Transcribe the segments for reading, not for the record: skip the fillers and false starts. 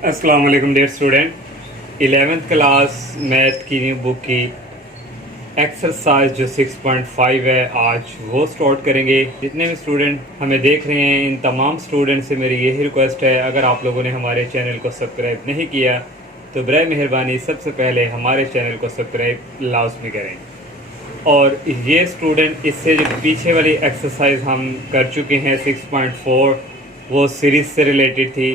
अस्सलाम वालेकुम dear student. 11th class math की न्यू बुक की एक्सरसाइज जो 6.5 है आज वो स्टार्ट करेंगे। जितने भी स्टूडेंट हमें देख रहे हैं इन तमाम स्टूडेंट से मेरी यही रिक्वेस्ट है, अगर आप लोगों ने हमारे चैनल को सब्सक्राइब नहीं किया तो बराए मेहरबानी सबसे पहले हमारे चैनल को सब्सक्राइब लाजमी करें। और ये स्टूडेंट इससे जो पीछे वाली एक्सरसाइज हम कर चुके हैं 6.4 वो सीरीज़ से रिलेटेड थी।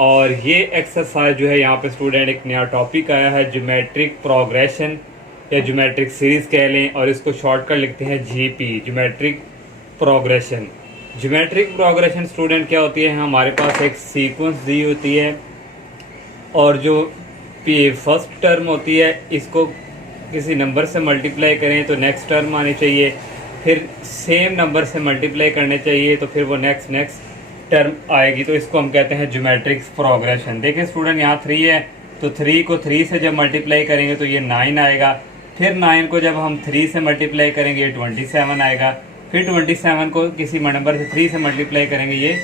और ये एक्सरसाइज जो है यहाँ पे स्टूडेंट एक नया टॉपिक आया है ज्योमेट्रिक प्रोग्रेशन या ज्योमेट्रिक सीरीज़ कह लें, और इसको शॉर्टकट लिखते हैं GP, geometric progression. Geometric progression student क्या होती है, हमारे पास एक सीक्वेंस दी होती है और जो फर्स्ट टर्म होती है इसको किसी नंबर से मल्टीप्लाई करें तो नेक्स्ट टर्म आनी चाहिए, फिर सेम नंबर से मल्टीप्लाई करने चाहिए तो फिर वो नेक्स्ट टर्म आएगी, तो इसको हम कहते हैं ज्योमेट्रिक प्रोग्रेशन। देखिए स्टूडेंट यहाँ 3 है तो 3 को 3 से जब मल्टीप्लाई करेंगे तो ये 9 आएगा, फिर 9 को जब हम 3 से मल्टीप्लाई करेंगे ये 27 आएगा, फिर 27 को किसी नंबर से 3 से मल्टीप्लाई करेंगे ये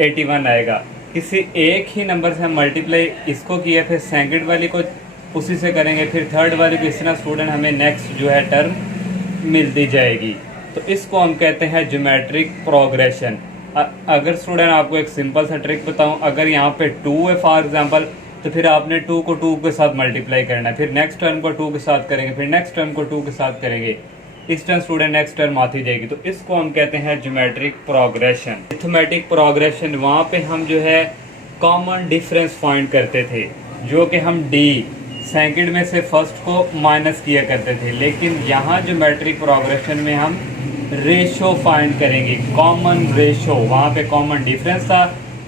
81 आएगा। किसी एक ही नंबर से हम मल्टीप्लाई इसको किया, फिर सेकंड वाली को उसी से करेंगे, फिर थर्ड वाली को, इस तरह स्टूडेंट हमें नेक्स्ट जो है टर्म मिलती जाएगी, तो इसको हम कहते हैं ज्योमेट्रिक प्रोग्रेशन। अगर स्टूडेंट आपको एक सिंपल सा ट्रिक बताऊं, अगर यहाँ पे 2 है फॉर एग्जांपल तो फिर आपने 2 को 2 के साथ मल्टीप्लाई करना है, फिर नेक्स्ट टर्म को 2 के साथ करेंगे, फिर नेक्स्ट टर्म को 2 के साथ करेंगे, इस टर्म स्टूडेंट नेक्स्ट टर्म आती जाएगी, तो इसको हम कहते हैं ज्योमेट्रिक प्रोग्रेशन। मैथमेटिक प्रोग्रेशन वहाँ पे हम जो है कॉमन डिफरेंस फाइंड करते थे, जो कि हम डी सेकंड में से फर्स्ट को माइनस किया करते थे, लेकिन यहाँ ज्योमेट्रिक प्रोग्रेशन में हम रेशो फाइंड करेंगे, कॉमन रेशो। वहाँ पे कॉमन डिफरेंस था,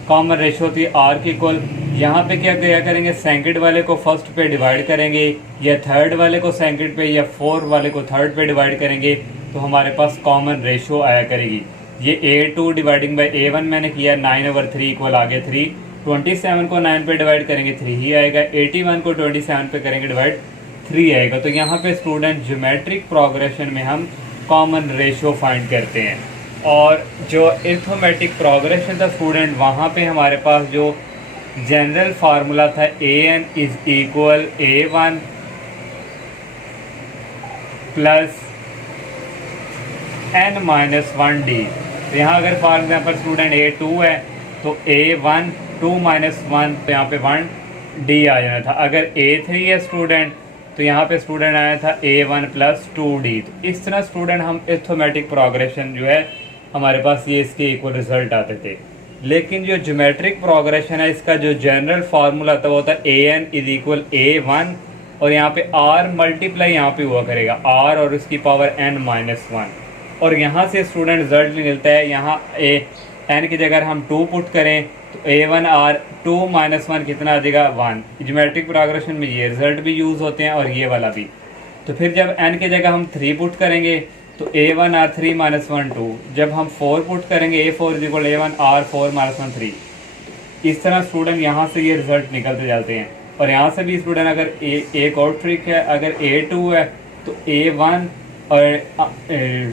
कॉमन रेशो थी आर की इक्वल। यहाँ पे क्या करेंगे, सेकंड वाले को फर्स्ट पे डिवाइड करेंगे, या थर्ड वाले को सेकंड पे, या फोर्थ वाले को थर्ड पे डिवाइड करेंगे, तो हमारे पास कॉमन रेशो आया करेगी। ये A2 डिवाइडिंग बाई A1 मैंने किया, 9/3 इक्वल आगे 3, 27 को 9 पे डिवाइड करेंगे 3 ही आएगा, 81 को 27 पे करेंगे डिवाइड 3 आएगा। तो यहाँ पे स्टूडेंट ज्योमेट्रिक प्रोग्रेशन में हम कॉमन रेशो फाइंड करते हैं। और जो अरिथमेटिक प्रोग्रेशन था स्टूडेंट, वहाँ पे हमारे पास जो जनरल फार्मूला था an is equal A1 plus n-1d। तो यहाँ अगर फॉर एग्जाम्पल स्टूडेंट A2 है तो A1 2 - 1, तो यहाँ पे 1d आ जाना था। अगर A3 है स्टूडेंट तो यहाँ पे स्टूडेंट आया था A1 प्लस 2d। तो इस तरह स्टूडेंट हम अरिथमेटिक प्रोग्रेशन जो है हमारे पास ये इसके इक्वल रिजल्ट आते थे। लेकिन जो ज्योमेट्रिक प्रोग्रेशन है इसका जो जनरल फार्मूला था वो होता है an इज इक्वल A1 और यहाँ पे r मल्टीप्लाई यहाँ पे हुआ करेगा r और उसकी पावर n-1, और यहाँ से स्टूडेंट रिजल्ट मिलता है। यहाँ n की जगह हम 2 पुट करें तो A1 r 2 - 1 कितना आ जाएगा 1। ज्योमेट्रिक प्रोग्रेशन में ये रिजल्ट भी यूज़ होते हैं और ये वाला भी। तो फिर जब n की जगह हम 3 पुट करेंगे तो A1 r 3 - 1 2, जब हम 4 पुट करेंगे A4 is equal A1 r 4 - 1 3। इस तरह स्टूडेंट यहाँ से ये रिजल्ट निकलते जाते हैं। और यहाँ से भी स्टूडेंट अगर एक और ट्रिक है, अगर A2 है तो A1 और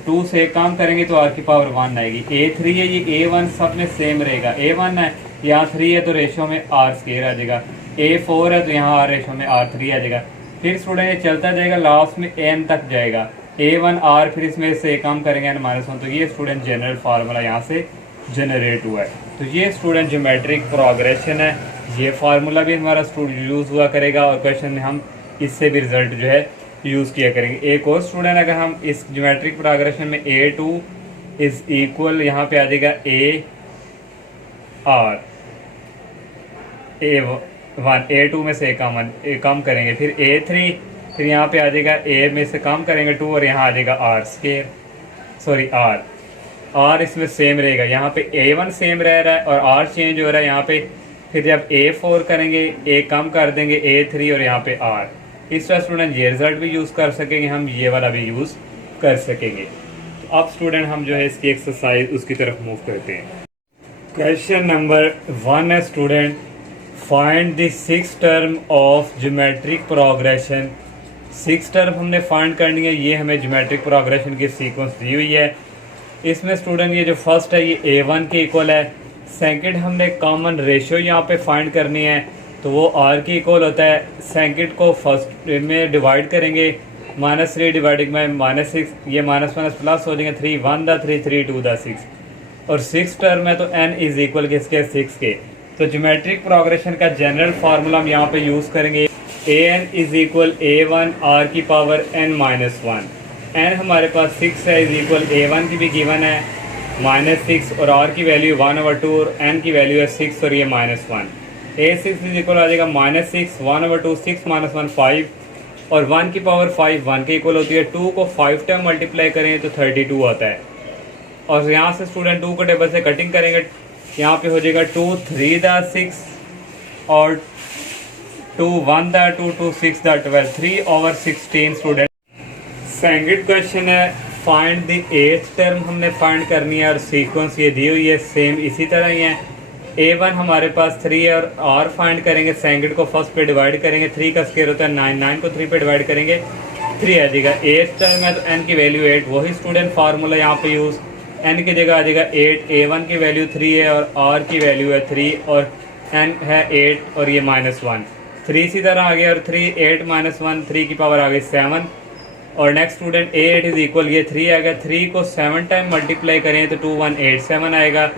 2 से काम करेंगे तो r की पावर 1 आएगी। A3 है ये A1 सब में सेम रहेगा, A1 है यहाँ 3 है तो रेशो में r स्क्वायर आ जाएगा, A4 है तो यहाँ r रेशो में r3 आ जाएगा। फिर स्टूडेंट ये चलता जाएगा, लास्ट में n तक जाएगा, A1 r फिर इसमें से काम करेंगे n-1। तो ये स्टूडेंट जनरल फार्मूला यहाँ से जनरेट हुआ है। तो ये स्टूडेंट ज्योमेट्रिक प्रोग्रेशन है, ये फार्मूला भी हमारा स्टूडेंट यूज़ हुआ करेगा और क्वेश्चन में हम इससे भी रिजल्ट जो है यूज़ किया करेंगे। एक और स्टूडेंट अगर हम इस ज्योमेट्रिक प्रोग्रेशन में A2 इज इक्वल यहाँ पे आ जाएगा AR A1, A2 में से कम करेंगे, फिर A3, फिर यहाँ पे आ जाएगा A में से कम करेंगे 2 और यहाँ आ जाएगा R स्क्वायर, सॉरी R इसमें सेम रहेगा। यहाँ पे A1 सेम रह रहा है और R चेंज हो रहा है यहाँ पे। फिर जब A4 करेंगे A कम कर देंगे A3 और यहाँ पे R। इस तरह स्टूडेंट ये रिजल्ट भी यूज़ कर सकेंगे, हम ये वाला भी यूज़ कर सकेंगे। तो अब स्टूडेंट हम जो है इसकी एक्सरसाइज उसकी तरफ मूव करते हैं। क्वेश्चन नंबर 1 है student, find the 6th term of geometric progression. 6 term हमने फाइंड करनी है, ये हमें ज्योमेट्रिक प्रोग्रेशन की सीक्वेंस दी हुई है। इसमें स्टूडेंट ये जो फर्स्ट है ये A1 के इक्वल है, सेकंड हमने कॉमन रेशियो यहाँ पे फाइंड करनी है, तो वो आर की इक्वल होता है, सेकंड को फर्स्ट में डिवाइड करेंगे, -3 डिवाइडिंग बाई -6, ये माइनस माइनस प्लस हो जाएंगे, 3 1 द 3 3 2 द 6, और 6 टर्म है तो n इज इक्वल किसके 6 के। तो ज्योमेट्रिक प्रोग्रेशन का जनरल फार्मूला हम यहाँ पे यूज़ करेंगे, an is equal a1 r की पावर n-1, n हमारे पास 6 है, इज इक्वल a1 की भी गिवन है -6 और r की वैल्यू 1/2 और n की वैल्यू है 6 और ये -1, a6 इज इक्वल आ जाएगा -6 1/2 6 -1 5 और 1 की पावर 5 1 के इक्वल होती है। 2 को 5 टाइम मल्टीप्लाई करें तो 32 आता है, और यहाँ से स्टूडेंट 2 को टेबल से कटिंग करेंगे, यहाँ पे हो जाएगा 2 3 द 6 और 2 1 the 2 2 6 the 12 3/16 student. Second question है फाइंड द 8th टर्म हमने फाइंड करनी है और सीक्वेंस ये दी हुई है सेम इसी तरह ही है। a1 हमारे पास 3 है और r फाइंड करेंगे, सेकंड को फर्स्ट पे डिवाइड करेंगे, 3 का स्क्वायर होता है 9, 9 को 3 पे डिवाइड करेंगे 3 आ जाएगा। 8th टर्म है तो n की वैल्यू 8, वही स्टूडेंट फार्मूला यहाँ पे यूज़, n की जगह आ जाएगा 8, a1 की वैल्यू 3 है और r की वैल्यू है 3 और n है 8 और ये -1, 3 इसी तरह आ गया और 3 8 -1 3 की पावर आ गई 7, और next student a8 is equal ये 3 आएगा, 3 को 7 टाइम मल्टीप्लाई करें तो 2187 आएगा,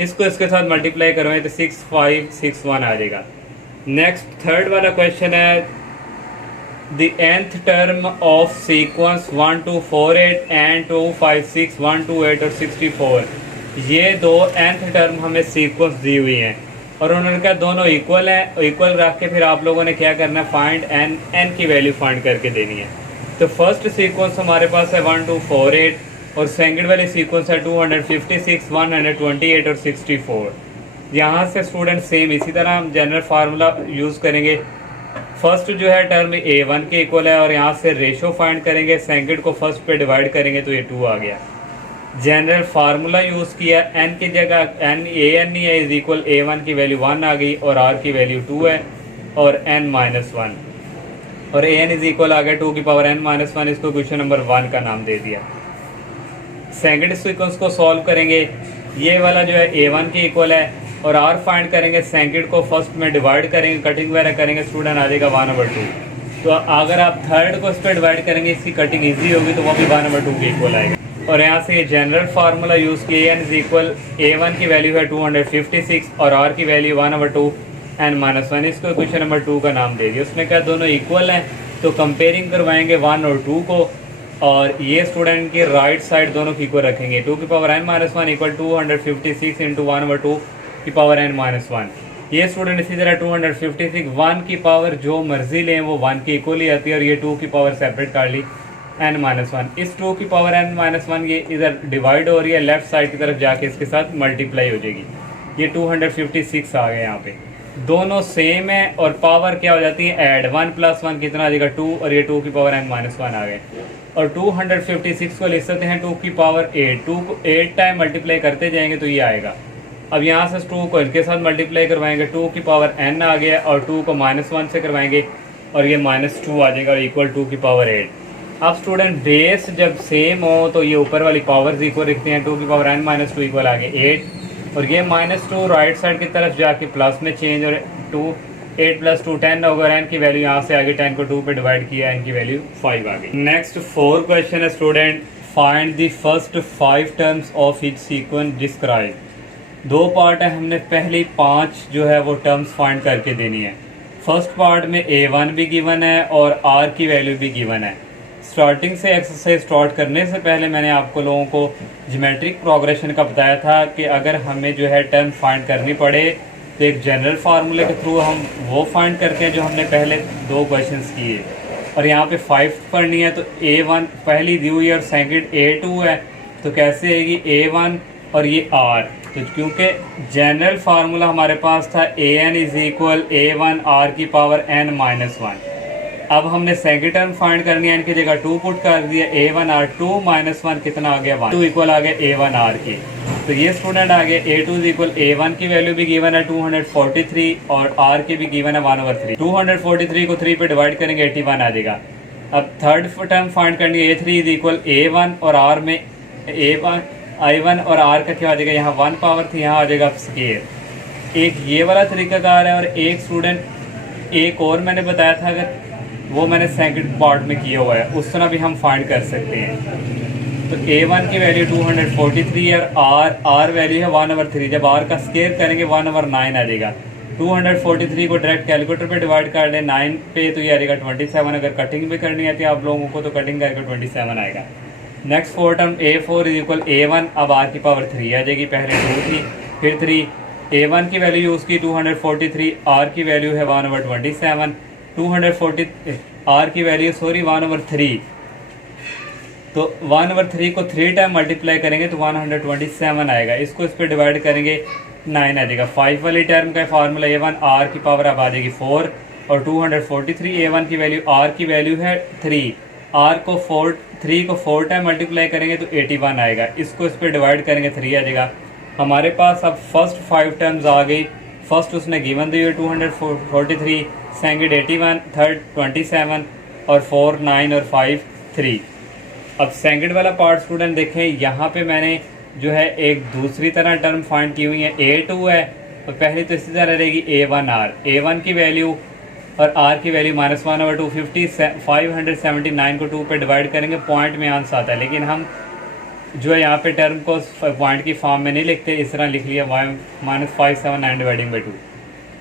इसको इसके साथ मल्टीप्लाई करोगे तो 6561 आ जाएगा। नेक्स्ट थर्ड वाला क्वेश्चन है the nth term of sequence 1 2 4 8 and 2 5 6 1 2 8 और 64, ये दो nth टर्म हमें सीक्वेंस दी हुई हैं और उन्होंने कहा दोनों इक्वल हैं, इक्वल रख के फिर आप लोगों ने क्या करना है फाइंड n की वैल्यू फाइंड करके देनी है। तो फर्स्ट सीक्वेंस हमारे पास है 1 2 4 8 और सेकंड वाली सीक्वेंस है 256 128 और 64। यहाँ से स्टूडेंट सेम इसी तरह हम जनरल फार्मूला यूज़ करेंगे, फर्स्ट जो है टर्म a1 के इक्वल है और यहाँ से रेशो फाइंड करेंगे, सेकंड को फर्स्ट पे डिवाइड करेंगे तो ये 2 आ गया। जनरल फार्मूला यूज़ किया, n की जगह n an नहीं है, इज इक्वल a1 की वैल्यू 1 आ गई और r की वैल्यू 2 है और n-1 और an इज इक्वल आ गया 2 की पावर n-1, इसको क्वेश्चन नंबर 1 का नाम दे दिया। सेकंड सीक्वेंस को सॉल्व करेंगे, ये वाला जो है a1 के इक्वल है और r फाइंड करेंगे, सेकंड को फर्स्ट में डिवाइड करेंगे, कटिंग वगैरह करेंगे, स्टूडेंट आ जाएगा 1/2। तो अगर आप थर्ड को इस पर डिवाइड करेंगे, इसकी कटिंग इजी होगी तो वो भी 1/2 के इक्वल आएगा। और यहाँ से ये जनरल फार्मूला यूज़ किया, n इज इक्वल a1 की वैल्यू है 256 और r की वैल्यू 1/2 n-1, इसको क्वेश्चन नंबर 2 का नाम दे दिया। उसने कहा दोनों इक्वल हैं तो कंपेयरिंग करवाएंगे 1 और 2 को, और ये स्टूडेंट की राइट साइड दोनों की इक्वल रखेंगे, 2 की पावर n-1 इक्वल 256 इंटू 1/2 की पावर n-1। ये स्टूडेंट इसी तरह 256 1 की पावर जो मर्जी लें वो 1 की इक्वल ही आती है और ये 2 की पावर सेपरेट कर ली n-1। इस 2 की पावर n-1 ये इधर डिवाइड हो रही है, लेफ्ट साइड की तरफ जाके इसके साथ मल्टीप्लाई हो जाएगी, ये 256 आ गए। यहाँ पे दोनों सेम है और पावर क्या हो जाती है ऐड, 1 + 1 कितना आ जाएगा 2 और ये 2 की पावर n-1 आ गए, और 256 को लिख सकते हैं 2 की पावर 8, 2 को 8 टाइम मल्टीप्लाई करते जाएंगे तो ये आएगा। अब यहाँ से 2 को इनके साथ मल्टीप्लाई करवाएंगे, 2 की पावर n आ गया और 2 को -1 से करवाएंगे और ये -2 आ जाएगा और इक्वल 2 की पावर 8। अब स्टूडेंट बेस जब सेम हो तो ये ऊपर वाली पावर्स इक्वल रखते हैं, 2 की पावर n-2 इक्वल आ गए 8 और ये -2 राइट साइड की तरफ जाके प्लस में चेंज और 2 8 + 2 10 होगा, n की वैल्यू यहाँ से आगे 10 को 2 पे डिवाइड किया, n की वैल्यू 5 आ गई। नेक्स्ट 4 क्वेश्चन है student find the first 5 terms of each sequence describe. 2 part है, हमने पहली 5 जो है वो टर्म्स फाइंड करके देनी है। फर्स्ट पार्ट में a1 भी गिवन है और r की वैल्यू भी गिवन है। स्टार्टिंग से एक्सरसाइज स्टार्ट करने से पहले मैंने आपको लोगों को ज्योमेट्रिक प्रोग्रेशन का बताया था कि अगर हमें जो है टर्म फाइंड करनी पड़े तो एक जनरल फार्मूले के थ्रू हम वो फाइंड करते हैं जो हमने पहले 2 क्वेश्चंस किए, और यहाँ पे 5 पढ़नी है तो a1 पहली दी हुई है और सेकंड a2 है, तो कैसे आएगी a1 और ये r, तो क्योंकि जनरल फार्मूला हमारे पास था an is equal a1 r की पावर n-1। अब हमने सेकंड टर्म फाइंड करनी है, इनकी जगह 2 पुट कर दिया, a1 r 2 -1 कितना आ गया 1, 2 इक्वल आ गया a1 r की। तो ये स्टूडेंट आ गया a2 इज इक्वल a1 की वैल्यू भी गिवन है 243 और r की भी गिवन है 1/3। 243 को 3 पे डिवाइड करेंगे 81 आ जाएगा। अब थर्ड टर्म फाइंड करनी है a3 इज इक्वल a1 और r में i1 और r का क्या आ जाएगा, यहाँ 1 पावर थी, यहाँ आ जाएगा स्केयर। एक ये वाला तरीकाकार है और एक स्टूडेंट एक और मैंने बताया था, अगर वो मैंने सेकंड पार्ट में किया हुआ है, उस तरह भी हम फाइंड कर सकते हैं। तो A1 की वैल्यू 243 और R वैल्यू है 1/3। जब R का स्केयर करेंगे 1/9 आ जाएगा। 243 को डायरेक्ट कैलकुलेटर पे डिवाइड कर लें 9 पे, तो ये आ जाएगा 27। अगर कटिंग भी करनी आती है आप लोगों को तो कटिंग करके 27 आएगा। Next four term A4 is equal A1, अब R की पावर 3 आ जाएगी, पहले 2 थी फिर 3। A1 की वैल्यू यूज़ की 243, R की वैल्यू है 1/27। 240 R की वैल्यू 1/3, तो 1/3 को 3 टाइम मल्टीप्लाई करेंगे तो 127 आएगा। इसको इस पर डिवाइड करेंगे 9 आ जाएगा। 5 वाली टर्म का फार्मूला A1 R की पावर अब आ जाएगी 4, और 243 A1 की वैल्यू R की वैल्यू है 3। R को 3 को 4 टाइम मल्टीप्लाई करेंगे तो 81 आएगा। इसको इस पर डिवाइड करेंगे 3 आ जाएगा। हमारे पास अब फर्स्ट 5 टर्म्स आ गई। फर्स्ट उसने गिवन दी हुई 243, सेकंड 81, थर्ड 27 और 4 9 और 5 3। अब सेकंड वाला पार्ट स्टूडेंट देखें, यहाँ पे मैंने जो है एक दूसरी तरह टर्म फाइंड की हुई है। A2 है और पहले तो इसी तरह रहेगी A1R। A1 की वैल्यू और R की वैल्यू -1/250। 579 को 2 पे डिवाइड करेंगे, पॉइंट में आंसर आता है, लेकिन हम जो है यहाँ पे टर्म को पॉइंट की फॉर्म में नहीं लिखते, इस तरह लिख लिया -579 डिवाइडिंग बाई 2।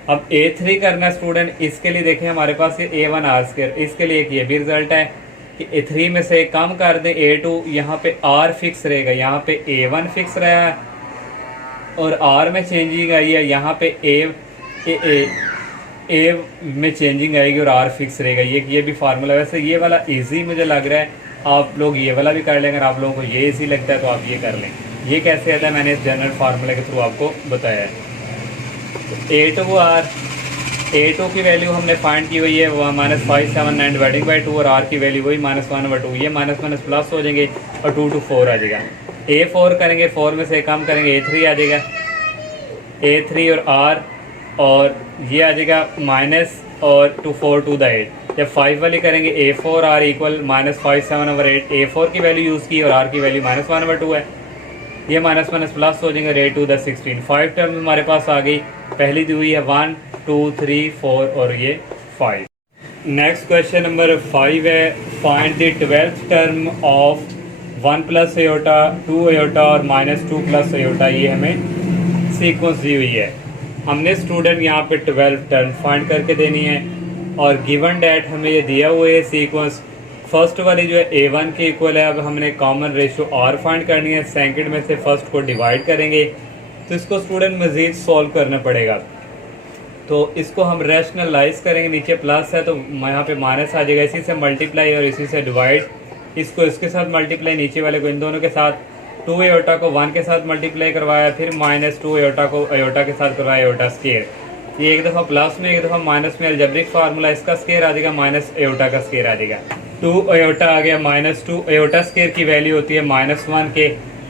अब A3 करना स्टूडेंट, इसके लिए देखें हमारे पास ये A1R², इसके लिए एक ये भी रिजल्ट है कि A3 में से कम कर दें A2, यहाँ पे R फिक्स रहेगा, यहाँ पे A1 फिक्स रहा है और R में चेंजिंग आई है, यहाँ पे A में चेंजिंग आएगी और R फिक्स रहेगा। ये भी फार्मूला, वैसे ये वाला इजी मुझे लग रहा है, आप लोग ये वाला भी कर लेंगे। अगर आप लोगों को ये इजी लगता है तो आप ये कर लें। ये कैसे आता है मैंने इस जनरल फार्मूले के थ्रू आपको बताया है। A2 की वैल्यू हमने फाइंड की हुई है -579 डिवाइडिंग बाई 2, और R की वैल्यू वही -1/2। ये माइनस माइनस प्लस हो जाएंगे और 2 to 4 आ जाएगा। A4 करेंगे, 4 में से कम करेंगे A3 आ जाएगा। A3 और R, और ये आ जाएगा माइनस और 4 to the 8। जब 5 वाली करेंगे A4R इक्वल -5/7/8। A4 की वैल्यू यूज़ की और R की वैल्यू -1/2 है, ये माइनस माइनस प्लस हो जाएंगे। Rate to the 16। 5 टर्म हमारे पास आ गई, पहली दी हुई है 1 2 3 4 और ये 5। नेक्स्ट क्वेश्चन नंबर 5 है, find the 12th term of 1 + iota 2 iota और -2 + आयोटा। ये हमें सीक्वेंस दी हुई है। हमने स्टूडेंट यहाँ पे 12 टर्म फाइंड करके देनी है और गिवन डेट हमें ये दिया हुआ है सीक्वेंस। फर्स्ट वाली जो है A1 के इक्वल है। अब हमने कॉमन रेशियो R फाइंड करनी है, सेकंड में से फर्स्ट को डिवाइड करेंगे, तो इसको स्टूडेंट मज़ीद सॉल्व करना पड़ेगा। तो इसको हम रैशनलाइज करेंगे, नीचे प्लस है तो यहाँ पे माइनस आ जाएगा, इसी से मल्टीप्लाई और इसी से डिवाइड। इसको इसके साथ मल्टीप्लाई, नीचे वाले को इन दोनों के साथ। 2 आयोटा को 1 के साथ मल्टीप्लाई करवाया, फिर -2 आयोटा को आयोटा के साथ करवाया आयोटा स्केयर। ये एक दफ़ा प्लस में एक दफ़ा माइनस में, अलजेब्रिक फार्मूला इसका स्केयर आ जाएगा माइनस आयोटा का स्केयर आ जाएगा। 2 आयोटा आ गया, -2 आयोटा स्केयर की वैल्यू होती है -1 के।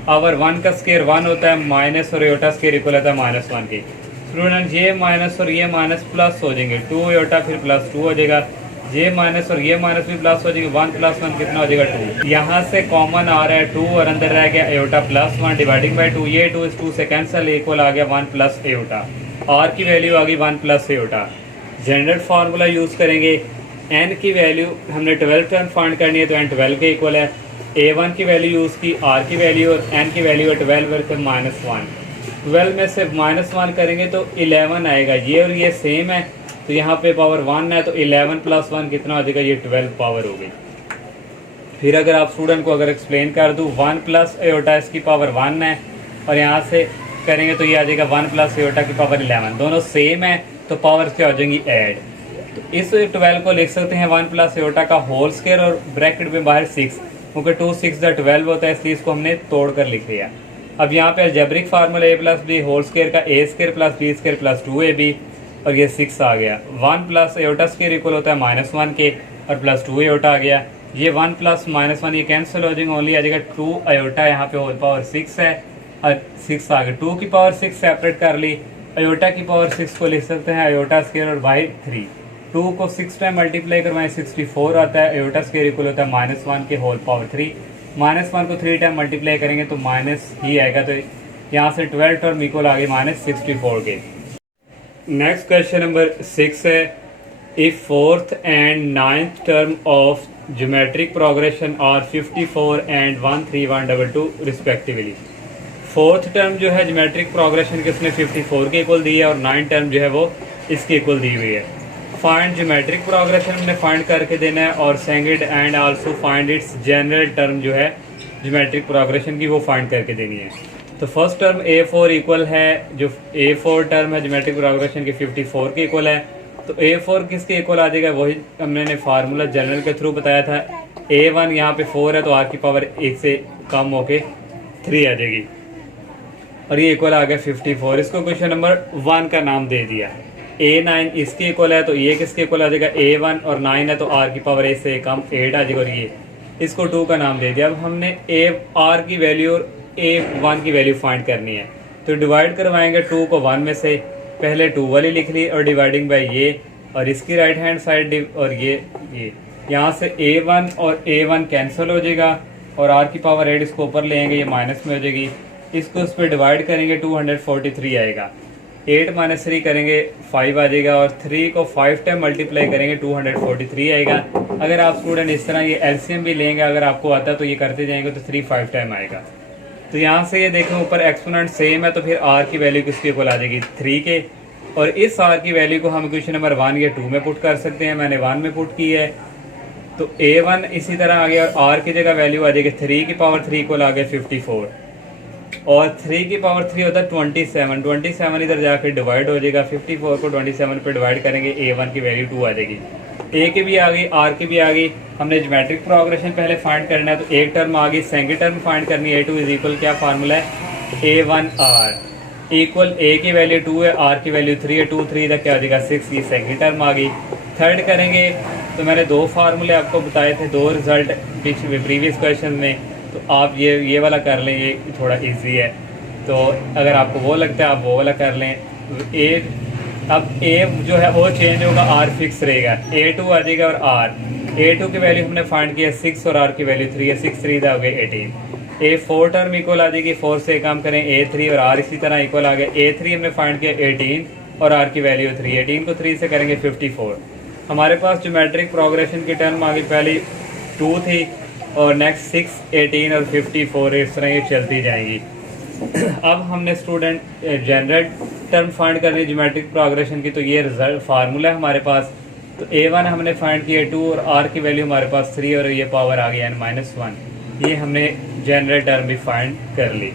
अगर 1 का स्केयर 1 होता है, माइनस और आयोटा स्केयर इक्वल होता है -1 के। स्टूडेंट ये माइनस और ये माइनस प्लस हो जाएंगे, 2 आयोटा फिर +2 हो जाएगा, ये माइनस और ये माइनस भी प्लस हो जाएंगे, 1 + 1 कितना हो जाएगा 2। यहाँ से कॉमन आ रहा है 2 और अंदर रह गया आयोटा +1 डिवाइडिंग बाई 2। ये 2 इस 2 से कैंसिल, इक्वल आ गया 1 + आयोटा। R की वैल्यू आ गई 1 + आयोटा। जनरल फार्मूला यूज़ करेंगे, n की वैल्यू हमने 12 टर्म फाइंड करनी है तो n 12 के इक्वल है। A1 की वैल्यू यूज़ की, R की वैल्यू और n की वैल्यू है 12 से -1। 12 में से -1 करेंगे तो 11 आएगा, ये और ये सेम है तो यहाँ पे पावर 1 है तो 11 + 1 कितना हो जाएगा, ये 12 पावर हो गई। फिर अगर आप स्टूडेंट को अगर एक्सप्लेन कर दूँ, 1 + आयोटा इसकी पावर 1 है और यहाँ से करेंगे तो ये आ जाएगा 1 + आयोटा की पावर 11। दोनों सेम है तो पावर क्या हो जाएंगी, ऐड। तो इस 12 को लिख सकते हैं 1 + आयोटा का होल स्क्वायर और ब्रैकेट में बाहर 6, क्योंकि 2 6 12 होता है, इसलिए इसको हमने तोड़ कर लिख लिया। अब यहाँ पे algebraic formula a + b whole square का a² + b² + 2ab और ये 6 आ गया। 1 + आयोटा स्क्वायर इक्वल होता है -1 के और +2 आयोटा आ गया। ये 1 + -1 ये कैंसिल हो जाएंगे, ओनली आ जाएगा 2 आयोटा, यहाँ पे होल पावर 6 है और 6 आ गया। 2 की पावर 6 सेपरेट कर ली, आयोटा की पावर 6 को लिख सकते हैं आयोटा स्क्वायर और बाई 3। 2 को 6 टाइम मल्टीप्लाई करवाएं 64 आता है, आयोटा स्क्वायर इक्वल होता है -1 के होल पावर 3। -1 को 3 टाइम मल्टीप्लाई करेंगे तो माइनस ही आएगा, तो यहाँ से 12 टर्म इक्वल आ गई -64 के। नेक्स्ट क्वेश्चन नंबर 6 है, if fourth and ninth term of geometric progression are 54 and 13122 respectively. Fourth term जो है ज्योमेट्रिक प्रोग्रेशन के उसने 54 के इक्वल दी है और नाइन्थ टर्म जो है वो इसके इक्वल दी हुई है। फाइंड ज्योमेट्रिक प्रोग्रेशन हमने फाइंड करके देना है और second and also find its general term जो है ज्योमेट्रिक प्रोग्रेशन की वो फाइंड करके देनी है। तो फर्स्ट टर्म A4 इक्वल है, जो A4 टर्म है ज्योमेट्रिक प्रोग्रेशन की 54 के इक्वल है। तो A4 किसके इक्वल आ जाएगा, वही हमने फार्मूला जनरल के थ्रू बताया था। A1 यहाँ पे 4 है तो R की पावर 1 से कम होके 3 आ जाएगी और ये इक्वल आ गया 54। इसको क्वेश्चन नंबर 1 का नाम दे दिया। A9 इसके इक्वल है तो ये किसके इक्वल आ जाएगा, A1 और 9 है तो R की पावर 1 से कम 8 आ जाएगा और ये इसको 2 का नाम दे दिया। अब हमने R की वैल्यू और A1 की वैल्यू फाइंड करनी है तो डिवाइड करवाएंगे 2 को 1 में से, पहले 2 वाली लिख ली और डिवाइडिंग बाय ये और इसकी राइट हैंड साइड और ये यहाँ से A1 और A1 कैंसिल हो जाएगा और R की पावर 8 इसको ऊपर ले आएंगे, ये माइनस में हो जाएगी। इसको उस पर डिवाइड करेंगे 243 आएगा। 8 माइनस 3 करेंगे 5 आ जाएगा और 3 को 5 टाइम मल्टीप्लाई करेंगे 243 आएगा। अगर आप स्टूडेंट इस तरह ये एलसीएम भी लेंगे, अगर आपको आता है तो ये करते जाएंगे तो 3 5 टाइम आएगा। तो यहाँ से ये देखें ऊपर एक्सपोनेंट सेम है तो फिर R की वैल्यू किसके इक्वल आ जाएगी, 3 के। और इस R की वैल्यू को हम क्वेश्चन नंबर 1 या 2 में पुट कर सकते हैं। मैंने 1 में पुट की है तो A1 इसी तरह आ गया और R की जगह वैल्यू आ जाएगी 3 की पावर 3 इक्वल आ गया 54 और 3 की पावर 3 होता है 27 इधर जाकर डिवाइड हो जाएगा। 54 को 27 पे डिवाइड करेंगे, A1 की वैल्यू 2 आ जाएगी। A की भी आ गई, R की भी आ गई। हमने ज्योमेट्रिक प्रोग्रेशन पहले फाइंड करना है तो एक टर्म आ गई, सेकंड टर्म फाइंड करनी है। A2 इज इक्वल क्या फार्मूला है, A1R इक्वल A की वैल्यू 2 है, R की वैल्यू 3 है, 2 3 इधर क्या हो जाएगा 6 की सेकंड टर्म आ गई। थर्ड करेंगे तो मैंने 2 फार्मूले आपको बताए थे, 2 रिजल्ट प्रीवियस क्वेश्चन में, तो आप ये वाला कर लें, ये थोड़ा इजी है। तो अगर आपको वो लगता है आप वो वाला कर लें। अब A जो है वो चेंज होगा, R फिक्स रहेगा, A2 आ जाएगा और R A2 की वैल्यू हमने फाइंड किया 6 और R की वैल्यू 3 है, 6 3 हो गए 18। A4 टर्म इक्वल आ जाएगी, 4 से काम करें A3 और R इसी तरह इक्वल आ गया। A3 हमने फाइंड किया 18 और R की वैल्यू 3, 18 को 3 से करेंगे 54। हमारे पास ज्योमेट्रिक प्रोग्रेशन की टर्म आ गई, पहली 2 थी और नेक्स्ट 6 18 और 54 इस तरह ये चलती जाएंगी। अब हमने स्टूडेंट जनरल टर्म फाइंड करनी है ज्योमेट्रिक प्रोग्रेशन की, तो ये रिजल्ट फार्मूला है हमारे पास। तो A1 हमने फाइंड किया 2 और R की वैल्यू हमारे पास 3 और ये पावर आ गई n-1। ये हमने जनरल टर्म भी फाइंड कर ली।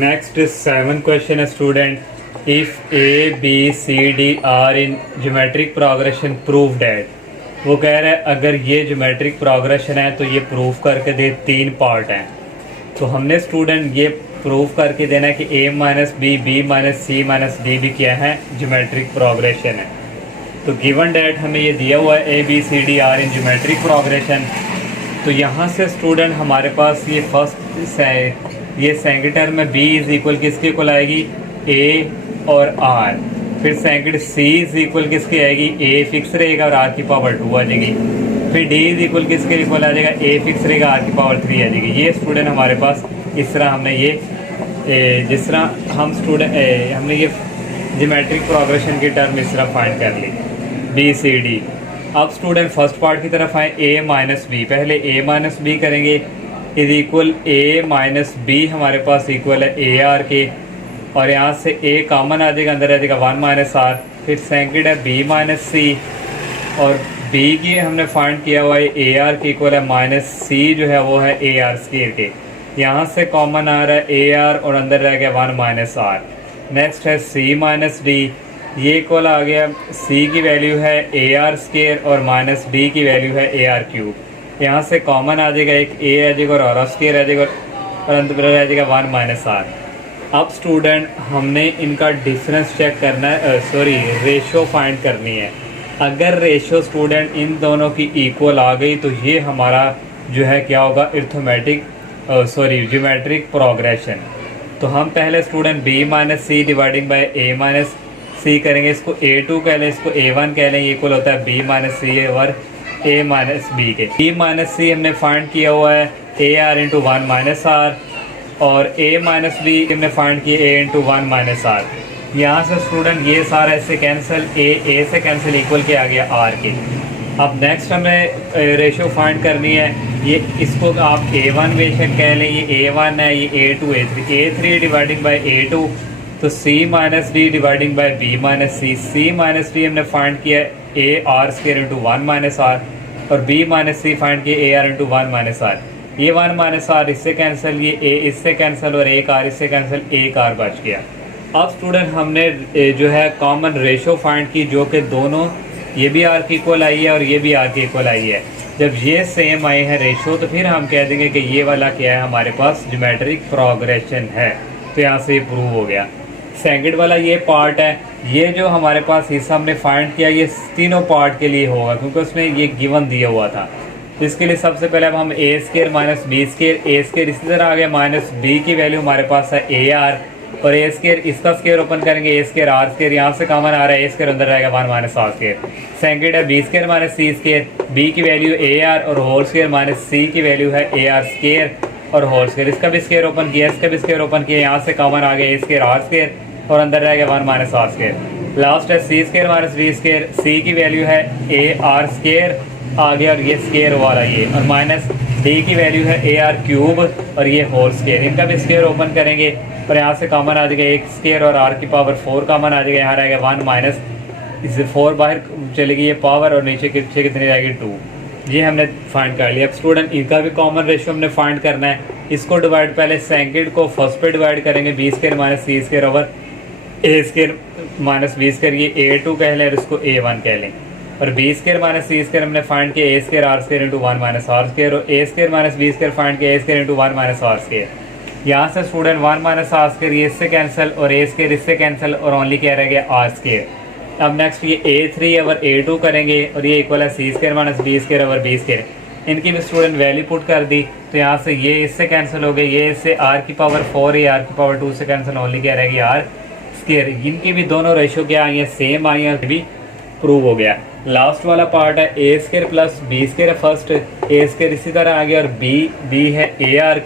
नेक्स्ट 7 क्वेश्चन है student, if A B C D are in geometric progression prove that. वो कह रहा है अगर ये ज्योमेट्रिक प्रोग्रेशन है तो ये प्रूव करके दे, 3 पार्ट हैं। तो हमने स्टूडेंट ये प्रूव करके देना है कि A minus B, B minus C minus D भी क्या है, ज्योमेट्रिक प्रोग्रेशन है। तो गिवन डैट हमें ये दिया हुआ है A B C D are in geometric progression. तो यहाँ से स्टूडेंट हमारे पास ये फर्स्ट ये सेकंड टर्म में B इज इक्वल किसके इक्वल आएगी, A और R। फिर सेकंड C इज इक्वल किसकी आएगी, A फिक्स रहेगा और R की पावर 2 आ जाएगी। फिर D इज इक्वल किसके इक्वल आ जाएगा, A फिक्स रहेगा, R की पावर 3 आ जाएगी। ये स्टूडेंट हमारे पास इस तरह हमने ये जिस तरह हम स्टूडेंट हमने ये ज्योमेट्रिक प्रोग्रेशन की टर्म इस तरह फाइंड कर ली B C D। अब स्टूडेंट फर्स्ट पार्ट की तरफ आए, A माइनस बी, पहले A माइनस बी करेंगे is equal A minus B हमारे पास इक्वल है AR के, और यहाँ से A कॉमन आ जाएगा, अंदर आ जाएगा 1 माइनस R। फिर सेकंड है B माइनस C और B की हमने फाइंड किया हुआ है AR के इक्वल है माइनस C जो है वो है AR स्क्वायर के। यहाँ से कॉमन आ रहा है AR और अंदर रह गया 1 माइनस R। नेक्स्ट है C माइनस D, ये इक्वल आ गया C की वैल्यू है AR स्क्वायर और माइनस D की वैल्यू है AR क्यूब। यहाँ से कॉमन आ जाएगा, एक A आ जाएगा और R स्क्वायर आ जाएगा और अंदर रह जाएगा 1 माइनस R। अब स्टूडेंट हमने इनका डिफरेंस चेक करना है, रेशो फाइंड करनी है। अगर रेशो स्टूडेंट इन दोनों की इक्वल आ गई तो ये हमारा जो है क्या होगा, ज्योमेट्रिक प्रोग्रेशन। तो हम पहले student B minus C dividing by A minus C करेंगे, इसको A2 कह लें, इसको A1 कह लें, ये इक्वल होता है B माइनस C और A माइनस B के। B माइनस C हमने फाइंड किया हुआ है AR इंटू 1 माइनस R और A माइनस B हमने फाइंड किया A इंटू 1 माइनस R। यहाँ से स्टूडेंट ये सारा इससे कैंसिल, ए से कैंसिल, इक्वल के आ गया आर के। अब नेक्स्ट हमें रेशो फाइंड करनी है। ये इसको आप A1 बेशक कह लें, ये A1 है, ये A2 A3 dividing by A2, तो C minus D dividing by B minus C. C minus D हमने फाइंड किया A r square into 1 minus r, और B माइनस सी फाइंड किया A r into 1 minus r. ये 1 minus r इससे cancel, ये A इससे cancel, और एक आर इससे कैंसिल, एक आर बच गया। अब स्टूडेंट हमने जो है कॉमन रेशो फाइंड की, जो कि दोनों ये भी आर की इक्वल आई है और ये भी आर की इक्वल आई है। जब ये सेम आए हैं रेशो, तो फिर हम कह देंगे कि ये वाला क्या है, हमारे पास ज्योमेट्रिक प्रोग्रेशन है। तो यहाँ से ये प्रूव हो गया। सेकंड वाला ये पार्ट है, ये जो हमारे पास हिस्सा हमने फाइंड किया, ये तीनों पार्ट के लिए होगा, क्योंकि उसमें ये गिवन दिया हुआ था। तो इसके लिए सबसे पहले अब हम ए स्केयर माइनस बी स्केयर, ए स्केयर इसी तरह आ गया, माइनस बी की वैल्यू हमारे पास है ए आर, और ए स्केयर इसका स्केयर ओपन करेंगे, ए स्केयर आर स्केयर, यहाँ से कॉमन आ रहा है, ए स्केयर अंदर रहेगा 1 माइनस आर स्केयर। सेकंड है B square minus c square, B की वैल्यू ए आर और होल स्केयर माइनस सी की वैल्यू है ए आर स्केयर और होल स्केयर। इसका भी स्केयर ओपन किया, इसका भी स्केयर ओपन किया, यहाँ से कॉमन आ गया ए स्केयर आर स्केयर और अंदर रहेगा 1 माइनस आर स्केयर। लास्ट है सी square minus D square, C की वैल्यू है ए आर स्केयर आ गया और ये स्केयर वाला ये, और माइनस डी की वैल्यू है ए आर क्यूब और ये होल स्केयर। इनका भी स्केयर ओपन करेंगे और यहाँ से कॉमन आ जाएगा एक स्केयर और आर की पावर 4 कॉमन आ जाएगा, यहाँ रहेगा 1 माइनस, इससे 4 बाहर चलेगी ये पावर और नीचे कितनी रहेगी 2। ये हमने फाइंड कर लिया। अब स्टूडेंट इनका भी कॉमन रेशियो हमने फाइंड करना है। इसको डिवाइड पहले सेकंड को फर्स्ट पे डिवाइड करेंगे, B square minus c square over ए स्केयर माइनस बी स्केयर, ये A2 कह लें और इसको A1 कह लें, और b square minus c square हमने फाइंड किया a square r square into 1 minus r square, और a square minus b square find किया a square into 1 minus r square. यहाँ से स्टूडेंट 1 माइनस आर स्केयर ये इससे कैंसिल और a square इससे कैंसिल और ओनली क्या रह गया आर स्केयर। अब नेक्स्ट ये A3 ओवर A2 करेंगे और ये इक्वल है सी square minus b square over b square. इनकी भी स्टूडेंट वैल्यू पुट कर दी, तो यहाँ से ये इससे कैंसिल हो गए, ये इससे आर की पावर 4 ये आर की पावर 2 से कैंसिल, ओनली क्या रहेगी आर स्केयर। इनकी भी दोनों रेशो क्या आई है, सेम आई है, भी प्रूव हो गया। लास्ट वाला पार्ट है a square plus b square, first a square इसी तरह आ गया और बी है ए आर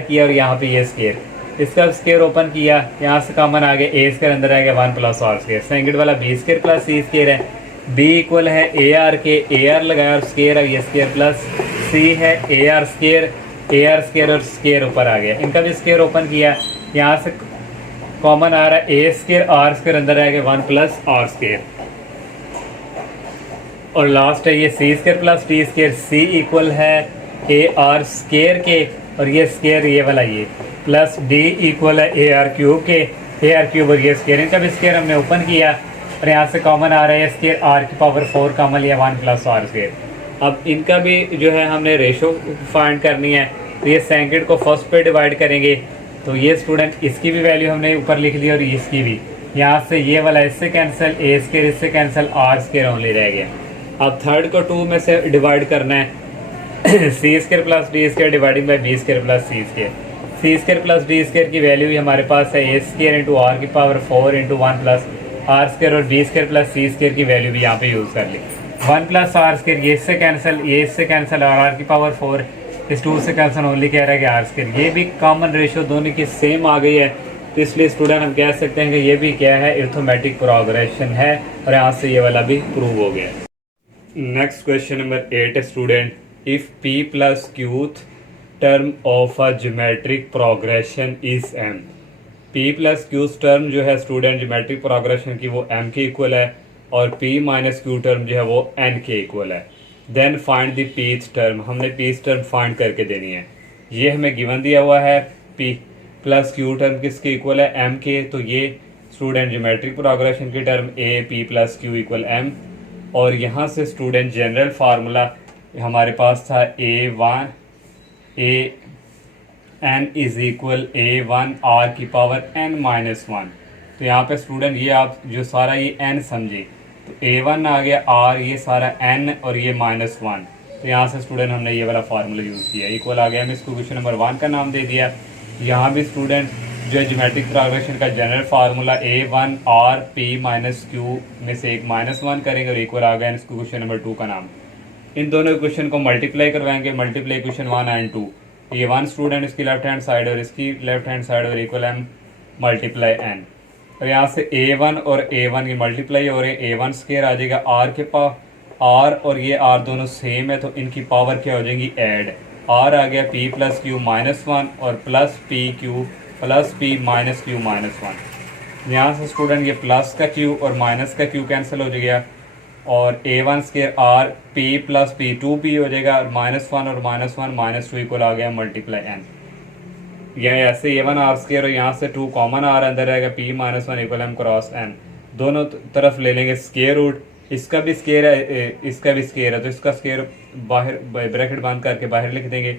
किया और यहाँ पे ये स्केयर, इसका स्केयर ओपन किया, यहाँ से कॉमन आ गया ए स्केयर अंदर आ गया 1 प्लस आर स्केयर। सेकंड वाला B square plus c square है, बी इक्वल है ए आर लगाया और स्केयर है ये स्केयर प्लस सी है ए आर स्केयर और स्केयर ऊपर आ गया। इनका भी स्केयर ओपन किया, यहाँ से कॉमन आ रहा है ए स्केयर आर स्केयर अंदर आ गया 1 प्लस आर स्केयर, और लास्ट है ये सी स्केयर प्लस डी स्केयर, सी इक्वल है ए आर स्केयर के और ये स्केयर ये वाला ये, प्लस डी इक्वल है ए आर क्यूब के, ए आर क्यूब और ये स्केयर। इनका भी स्केयर हमने ओपन किया और यहाँ से कॉमन आ रहा है स्केयर आर की पावर 4 कॉमन लिया 1 प्लस आर स्केयर। अब इनका भी जो है हमने रेशो फाइंड करनी है, तो ये सेकंड को फर्स्ट पे डिवाइड करेंगे, तो ये स्टूडेंट इसकी भी वैल्यू हमने ऊपर लिख ली और इसकी भी, यहाँ से ये वाला इससे कैंसिल, ए स्केयर इससे कैंसिल, आर स्केयर ओनली रह गया। अब थर्ड को 2 में से डिवाइड करना है, सी square plus d square dividing by b square plus c square. C square plus d square की वैल्यू भी हमारे पास है ए स्केयर इंटू आर की power 4 into 1 plus r square, और b square plus c square की value भी यहाँ पे यूज़ कर ली। 1 प्लस आर स्केयर ये इससे कैंसिल और आर की पावर 4 इस 2 से कैंसिल, ओनली कह रहा है कि आर स्केयर। ये भी कॉमन रेशियो दोनों की सेम आ गई है, तो इसलिए स्टूडेंट हम कह सकते हैं कि ये भी क्या है, अरिथमेटिक प्रोग्रेशन है, और यहाँ से ये वाला भी प्रूव हो गया। Next question number 8 student, if p plus qth term of a geometric progression is m। p plus qth term जो है स्टूडेंट ज्योमेट्रिक प्रोग्रेशन की वो m के इक्वल है, और p माइनस क्यू टर्म जो है वो n के इक्वल है। Then find the pth term, हमने pth टर्म फाइंड करके देनी है। ये हमें गिवन दिया हुआ है, p प्लस क्यू टर्म किसके इक्वल है, m के, तो ये स्टूडेंट ज्योमेट्रिक प्रोग्रेशन की term a p plus Q equal m, और यहाँ से स्टूडेंट जनरल फार्मूला हमारे पास था n is equal A1 r की पावर n माइनस 1। तो यहाँ पे स्टूडेंट ये आप जो सारा ये n समझे, तो A1 आ गया r, ये सारा n और ये माइनस 1, तो यहाँ से स्टूडेंट हमने ये वाला फार्मूला यूज़ किया, इक्वल आ गया। हम इसको क्वेश्चन नंबर 1 का नाम दे दिया। यहाँ भी स्टूडेंट जो ज्योमेट्रिक प्रोग्रेशन का general formula A1 r p minus Q में से एक माइनस 1 करेंगे और इक्वल आ गया इसको क्वेश्चन नंबर 2 का नाम। इन दोनों इक्वेशन को मल्टीप्लाई करवाएंगे, मल्टीप्लाई इक्वेशन 1 एंड 2, ये 1 स्टूडेंट इसकी लेफ्ट हैंड साइड और इसकी लेफ्ट हैंड साइड और इक्वल m मल्टीप्लाई n। और यहाँ से A1 और A1 की मल्टीप्लाई हो रहे हैं, A1 स्क्वायर आ जाएगा R के पास, R और ये R दोनों सेम है तो इनकी पावर क्या हो जाएगी, ऐड। R आ गया P plus Q minus one और plus P Q plus P minus Q minus one. यहाँ से स्टूडेंट ये प्लस का क्यू और माइनस का क्यू कैंसिल हो जाएगा और A1 square R P plus P 2P हो जाएगा और माइनस वन और minus one minus two equal आ गया मल्टीप्लाई n। यह ऐसे A1 R स्क्वायर और यहाँ से 2 कॉमन R अंदर रहेगा P minus one equal m cross n। दोनों तरफ ले लेंगे स्क्वायर रूट, इसका भी स्क्वायर है इसका भी स्क्वायर है तो इसका स्क्वायर बाहर ब्रैकेट बंद करके बाहर लिख देंगे,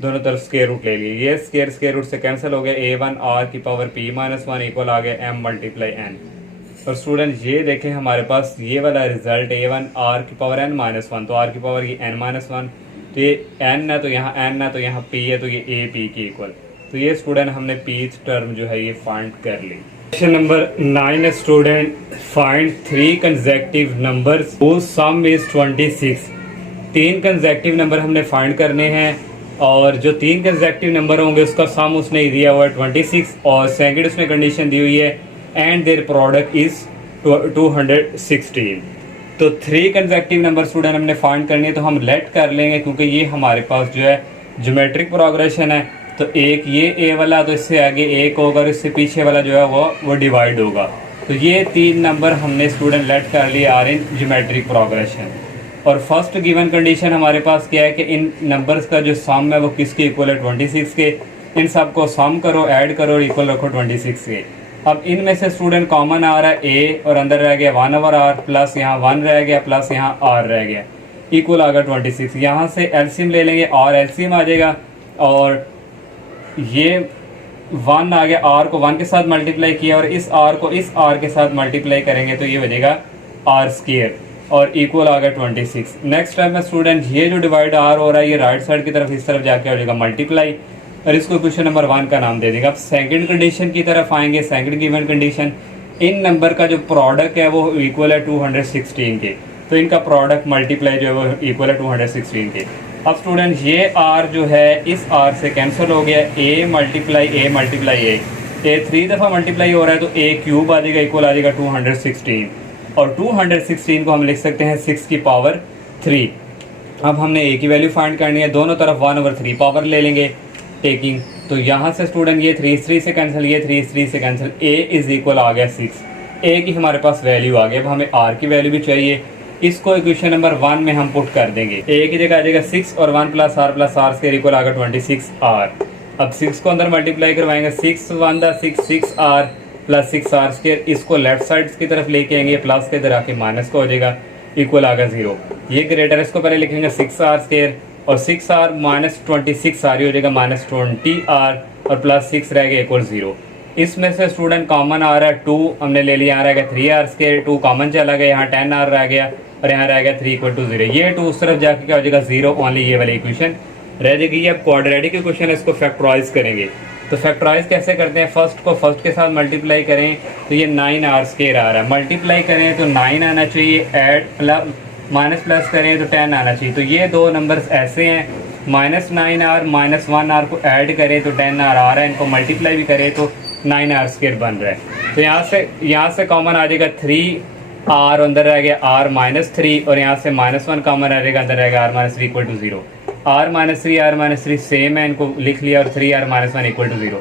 दोनों तरफ स्क्वायर रूट ले लिए। ये स्क्वायर रूट से कैंसिल हो गया, A1 R की power P minus one equal आ गया m मल्टीप्लाई n। और स्टूडेंट ये देखें हमारे पास ये वाला रिजल्ट A1 R की पावर n माइनस वन, तो R की पावर की n माइनस वन, तो ये n है तो यहाँ n है तो यहाँ P है तो ये A P की इक्वल। तो ये स्टूडेंट हमने पीथ टर्म जो है ये फाइंड कर ली। Question number 9 student, find 3 consecutive numbers whose sum is 26। 3 consecutive number हमने फाइंड करने हैं और जो 3 कंसेक्टिव नंबर होंगे उसका सम उसने दिया हुआ है 26 और सेकंड उसने कंडीशन दी हुई है एंड देयर प्रोडक्ट इज 216। तो 3 कंसेक्टिव नंबर स्टूडेंट हमने फाइंड करनी है तो हम लेट कर लेंगे क्योंकि ये हमारे पास जो है ज्योमेट्रिक प्रोग्रेशन है। तो एक ये A वाला तो इससे आगे एक होगा और इससे पीछे वाला जो है वो डिवाइड होगा। तो ये 3 नंबर हमने स्टूडेंट लेट कर लिए आर इन ज्योमेट्रिक प्रोग्रेशन। और फर्स्ट गिवन कंडीशन हमारे पास क्या है कि इन नंबर्स का जो सम है वो किसके इक्वल है, 26 के। इन सब को सम करो, ऐड करो और इक्वल रखो 26 के। अब इनमें से स्टूडेंट कॉमन आ रहा है A और अंदर रह गया 1/r प्लस यहाँ 1 रह गया प्लस यहाँ r रह गया, इक्वल आ गया 26। यहाँ से एलसीएम ले लेंगे और एलसीएम आ जाएगा और ये 1 आ गया, r को 1 के साथ मल्टीप्लाई किया और इस r को इस r के साथ मल्टीप्लाई करेंगे तो ये बनेगा r स्क्वायर और इक्वल आ गया 26। नेक्स्ट टाइम में स्टूडेंट ये जो डिवाइड r हो रहा है ये राइट साइड की तरफ इस तरफ जाके हो जाएगा मल्टीप्लाई और इसको क्वेश्चन नंबर 1 का नाम दे देंगे। अब सेकंड कंडीशन की तरफ आएंगे, सेकंड गिवन कंडीशन, इन नंबर का जो प्रोडक्ट है वो इक्वल है 216 के, तो इनका प्रोडक्ट मल्टीप्लाई जो है वो इक्वल है 216 के। अब स्टूडेंट ये r जो है इस r से कैंसिल हो गया, a मल्टीप्लाई a 3 दफ़ा मल्टीप्लाई हो रहा है तो a क्यूब आ जाएगा इक्वल आ जाएगा 216 और 216 को हम लिख सकते हैं 6 की पावर 3। अब हमने a की वैल्यू फाइंड करनी है, दोनों तरफ 1/3 पावर ले लेंगे टेकिंग, तो यहाँ से स्टूडेंट ये 3 से कैंसिल, ये 3 से कैंसिल, a इज इक्वल आ गया 6, a की हमारे पास वैल्यू आ गई। अब हमें r की वैल्यू भी चाहिए, इसको इक्वेशन नंबर 1 में हम पुट कर देंगे। a की जगह आ जाएगा 6 और 1 प्लस r स्क्वायर इक्वल आ गया 26r। अब 6 को अंदर मल्टीप्लाई करवाएंगे, 6 1 दा 6r प्लस 6r स्क्वायर, इसको लेफ्ट साइड की तरफ लेके आएंगे, प्लस के इधर आके माइनस का हो जाएगा, इक्वल आ गया 0। ये ग्रेटर, इसको पहले लिखेंगे 6r स्क्वायर और 6r माइनस 26r हो जाएगा माइनस 20r और प्लस 6 रह गया इक्वल 0। इसमें से स्टूडेंट कॉमन आ रहा है 2 हमने ले लिया, यहाँ रह गया 3r स्क्वायर, 2 कॉमन चला गया, यहाँ 10r रह गया और यहाँ रह गया 3 इक्वल टू 0। ये 2 उस तरफ जाके क्या हो जाएगा 0, ओनली ये वाली इक्वेशन रह जाएगी। अब क्वाड्रेटिक इक्वेशन है, इसको फैक्टराइज करेंगे। तो फैक्टराइज कैसे करते हैं, फर्स्ट को फर्स्ट के साथ मल्टीप्लाई करें तो ये 9r स्क्वायर आ रहा है, मल्टीप्लाई करें तो 9 आना चाहिए, ऐड प्लस माइनस प्लस करें तो 10 आना चाहिए। तो ये 2 नंबर्स ऐसे हैं, -9r माइनस 1r को ऐड करें तो 10r आ रहा है, इनको मल्टीप्लाई भी करें तो 9r स्क्वायर बन रहा है। तो यहाँ से कॉमन आ जाएगा 3r, अंदर रह गया r माइनस 3 और यहाँ से -1 कॉमन आ जाएगा, अंदर रहेगा r minus 3 equal to 0। r minus 3 same है, इनको लिख लिया और 3r minus 1 equal to 0।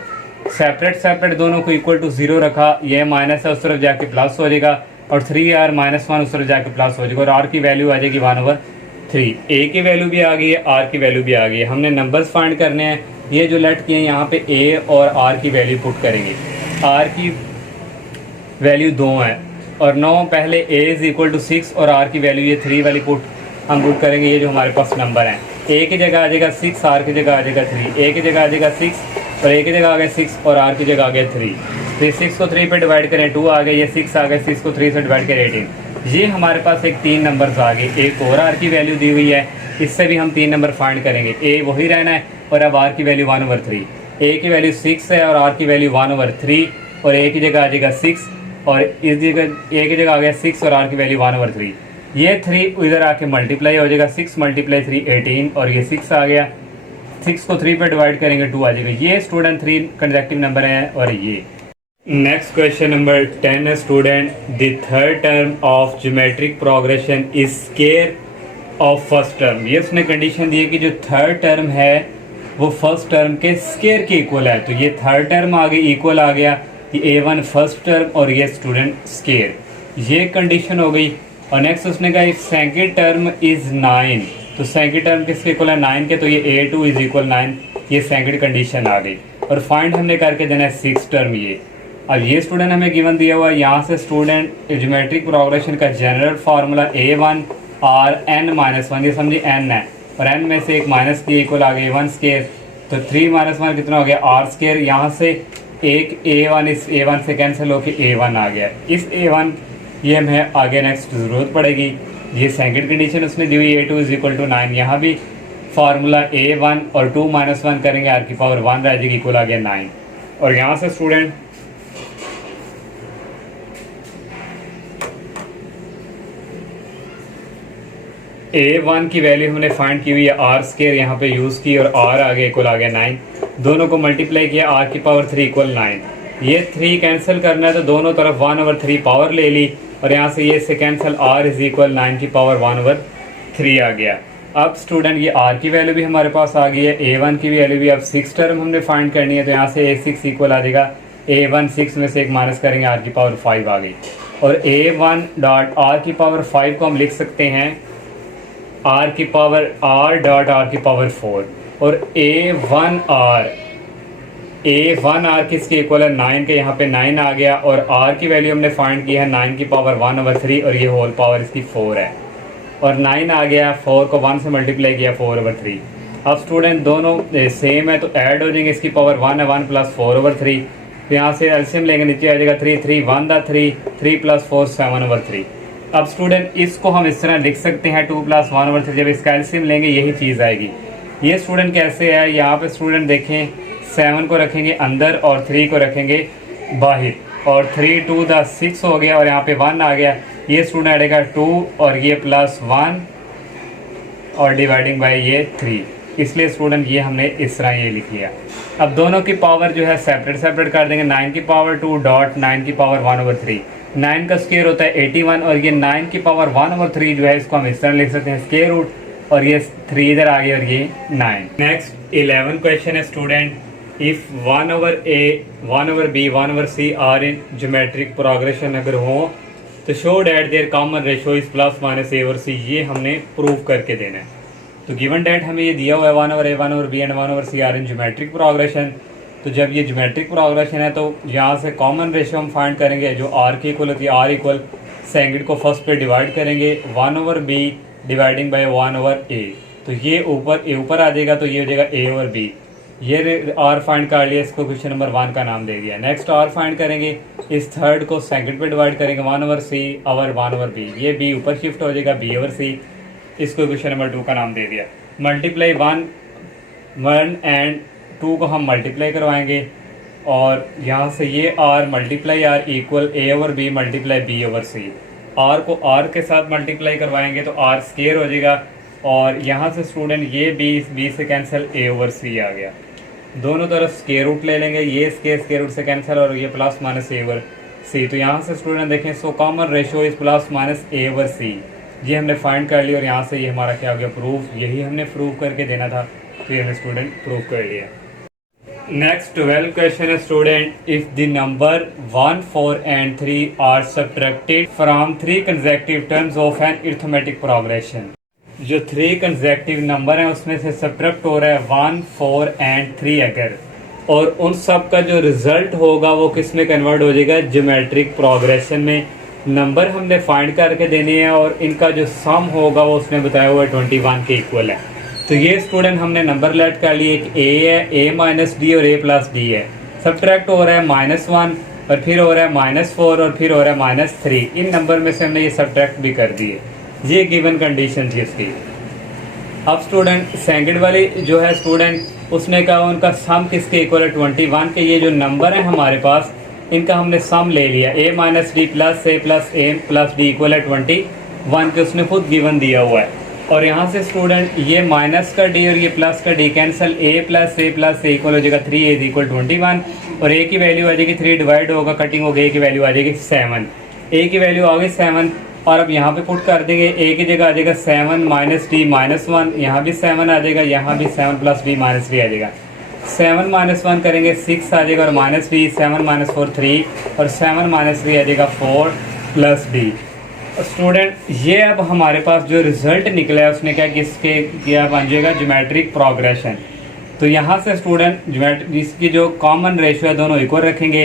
Separate दोनों को इक्वल टू 0 रखा, ये माइनस है उस तरफ जाके प्लस हो जाएगा और 3r माइनस 1 उस तरफ जाके प्लस हो जाएगा और r की वैल्यू आ जाएगी 1/3। a की वैल्यू भी आ गई है, r की वैल्यू भी आ गई है। हमने नंबर्स फाइंड करने हैं, ये जो लेट किए हैं यहाँ पे a और r की वैल्यू पुट करेंगे। r की वैल्यू 2 है और 9 पहले a इज इक्वल टू 6 और r की वैल्यू ये 3 वाली हम पुट करेंगे। ये जो हमारे पास नंबर हैं, a की जगह आ जाएगा 6, r की जगह आ जाएगा 3, a की जगह आ जाएगा 6 और a की जगह आ गया 6 और r की जगह आ गया 3। फिर 6 को 3 पे डिवाइड करें 2 आ गए, ये 6 आ गए, 6 को 3 से डिवाइड करें 18। ये हमारे पास एक 3 नंबर्स आ गए, एक और r की वैल्यू दी हुई है, इससे भी हम 3 नंबर फाइंड करेंगे। a वही रहना है और अब r की वैल्यू 1/3, a की वैल्यू 6 है और r की वैल्यू 1/3 और a की जगह आ जाएगा 6 और इस जगह a की जगह आ गया 6 और r की वैल्यू 1/3। ये 3 इधर आके मल्टीप्लाई हो जाएगा, 6 × 3 18 और ये 6 आ गया, 6 को 3 पे डिवाइड करेंगे 2 आ जाएगा। ये स्टूडेंट 3 कंसेक्टिव नंबर हैं और ये नेक्स्ट क्वेश्चन नंबर 10 है student, the third term of geometric progression is square of first term. ये उसने कंडीशन दी है कि जो थर्ड टर्म है वो फर्स्ट टर्म के स्क्वायर के इक्वल है। तो ये थर्ड टर्म आगे इक्वल आ गया, ये A1 फर्स्ट टर्म और ये स्टूडेंट स्क्वायर, ये कंडीशन हो गई। और नेक्स्ट उसने कहा इफ सेकंड टर्म इज 9, तो सेकंड टर्म किसके इक्वल है 9 के, तो ये A2 इज इक्वल 9, ये सेकंड कंडीशन आ गई। और फाइंड हमने करके देना है सिक्स टर्म ये। अब ये स्टूडेंट हमें गिवन दिया हुआ है, यहाँ से स्टूडेंट ज्योमेट्रिक प्रोग्रेशन का general formula A1 R n minus 1, ये समझिए n है और n में से एक माइनस की इक्वल आ गया A1 स्केयर, तो 3 माइनस 1 कितना हो गया R स्केयर। यहाँ से एक A1 इस A1 से कैंसिल होकर A1 आ गया। इस A1 ये हमें आगे नेक्स्ट ज़रूरत पड़ेगी। ये सेकंड कंडीशन उसने दी हुई A2 इज इक्वल टू 9, यहाँ भी फार्मूला A1 और 2 माइनस 1 करेंगे, R की पावर 1 रह जाएगी, इक्वल आ गया 9। और यहाँ से स्टूडेंट A1 की वैल्यू हमने फाइंड की हुई है, R स्केयर यहाँ पे यूज़ की और R आगे इक्वल आ गया 9। दोनों को मल्टीप्लाई किया, R की पावर 3 इक्वल 9। ये 3 कैंसिल करना है तो दोनों तरफ 1/3 पावर ले ली और यहाँ से ये से कैंसिल, R इज इक्वल 9 की पावर 1/3 आ गया। अब स्टूडेंट ये R की वैल्यू भी हमारे पास आ गई है, A1 की वैल्यू भी। अब 6 टर्म हमने फाइंड करनी है, तो यहाँ से A6 इक्वल आ जाएगा A1, 6 में से एक माइनस करेंगे, R की पावर 5 आ गई। और A1 डॉट R की पावर 5 को हम लिख सकते हैं R की पावर R डॉट R की पावर 4। और A1 R किसके इक्वल है 9 के, यहाँ पे 9 आ गया। और R की वैल्यू हमने फाइंड की है 9 की पावर 1/3 और ये होल पावर इसकी 4 है। और 9 आ गया, 4 को 1 से मल्टीप्लाई किया 4/3। अब स्टूडेंट दोनों सेम है तो ऐड हो जाएंगे, इसकी पावर 1 है, 1 + 4/3। तो यहाँ से एलसीएम लेंगे, नीचे आ जाएगा 3 3 1 दा 3, 3 + 4 7/3। अब स्टूडेंट इसको हम इस तरह लिख सकते हैं 2 + 1/3, जब इसका एलसीएम लेंगे यही चीज़ आएगी। ये स्टूडेंट कैसे है, यहाँ पे स्टूडेंट देखें 7 को रखेंगे अंदर और 3 को रखेंगे बाहर, और 3 2 दा 6 हो गया और यहाँ पे 1 आ गया। ये स्टूडेंट आएगा 2 और ये +1 और डिवाइडिंग बाय ये 3, इसलिए स्टूडेंट ये हमने इस तरह ये लिख लिया। अब दोनों की पावर जो है सेपरेट कर देंगे, 9 की पावर 2 डॉट 9 की पावर 1/3। 9 का स्क्वायर होता है 81 और ये 9 की पावर 1/3 जो है इसको हम इस तरह लिख सकते हैं स्क्वायर रूट, और ये 3 इधर आ गया और ये 9। नेक्स्ट 11 क्वेश्चन है student, if 1/a 1/b 1/c are in geometric progression अगर हो तो show that their common ratio is +- a/c, ये हमने प्रूव करके देना है। तो गिवन डेट हमें ये दिया हुआ है 1/a 1/b and 1/c are in geometric progression. तो जब ये ज्योमेट्रिक प्रोग्रेशन है तो यहाँ से कॉमन रेशो हम फाइंड करेंगे जो R की इक्वल होती है, R इक्वल सेकंड को फर्स्ट पे डिवाइड करेंगे 1/b डिवाइडिंग बाय 1/a, तो ये ऊपर आ जाएगा, तो ये हो जाएगा a/b। ये R फाइंड कर लिया, इसको क्वेश्चन नंबर 1 का नाम दे दिया। नेक्स्ट R फाइंड करेंगे, इस थर्ड को सेकंड पे डिवाइड करेंगे 1/c और 1/b, ये b ऊपर शिफ्ट हो जाएगा b/c, इसको क्वेश्चन नंबर 2 का नाम दे दिया। मल्टीप्लाई 1 एंड 2 को हम मल्टीप्लाई करवाएंगे और यहाँ से ये R multiply R equal a/b multiply b/c। R को R के साथ मल्टीप्लाई करवाएंगे तो R स्क्वायर हो जाएगा, और यहाँ से स्टूडेंट ये b से कैंसिल a/c आ गया। दोनों तरफ स्क्वायर रूट ले लेंगे, ये स्क्वायर रूट से कैंसिल और ये +- a/c। तो यहाँ से स्टूडेंट देखें, so common ratio is +- a/c, ये हमने फाइंड कर लिया और यहाँ से ये हमारा क्या हो गया प्रूफ, यही हमने प्रूव करके देना था, तो ये हमने स्टूडेंट प्रूव कर लिया। नेक्स्ट 12 क्वेश्चन है student, if the number 1 4 and 3 are subtracted from 3 consecutive terms of an arithmetic progression. जो 3 कंसेक्यूटिव नंबर हैं उसमें से सब्ट्रैक्ट हो रहा है 1 4 एंड 3 अगर, और उन सब का जो रिजल्ट होगा वो किस में कन्वर्ट हो जाएगा, ज्योमेट्रिक प्रोग्रेशन में। नंबर हमने फाइंड करके देने हैं और इनका जो सम होगा वो उसने बताया हुआ 21 के इक्वल है। तो ये स्टूडेंट हमने नंबर लेट कर लिए, एक a है, a-d और a+d है। सब्ट्रैक्ट हो रहा है -1 और फिर हो रहा है -4 और फिर हो रहा है -3। इन नंबर में से हमने ये सब्ट्रैक्ट भी कर दिए, ये गिवन कंडीशन थी इसकी। अब स्टूडेंट सेकंड वाली जो है स्टूडेंट उसने कहा उनका सम किसके इक्वल है 21 के। ये जो नंबर है हमारे पास इनका हमने सम ले लिया, a-d + a + a + d equal है 21 के, उसने खुद गिवन दिया हुआ है। और यहाँ से स्टूडेंट ये माइनस का डी और ये प्लस का डी कैंसिल, ए प्लस ए इक्वल हो जाएगा 3 इज इक्वल 21 और ए की वैल्यू आ जाएगी 3 डिवाइड होगा कटिंग हो गई, ए की वैल्यू आ जाएगी 7, ए की वैल्यू आ गई 7 और अब यहाँ पे पुट कर देंगे, ए की जगह आ जाएगा 7 माइनस डी माइनस 1, यहाँ भी 7 आ जाएगा, यहाँ भी 7 प्लस डी माइनस डी आ जाएगा, 7 माइनस 1 करेंगे 6 आ जाएगा और माइनस डी, 7 माइनस 4 3 और 7 माइनस 3 आ जाएगा 4 प्लस डी। स्टूडेंट ये अब हमारे पास जो रिजल्ट निकला है उसने क्या किसके किया बन जाएगा ज्योमेट्रिक प्रोग्रेशन। तो यहाँ से स्टूडेंट इसकी जो कॉमन रेशियो है दोनों इक्वल रखेंगे,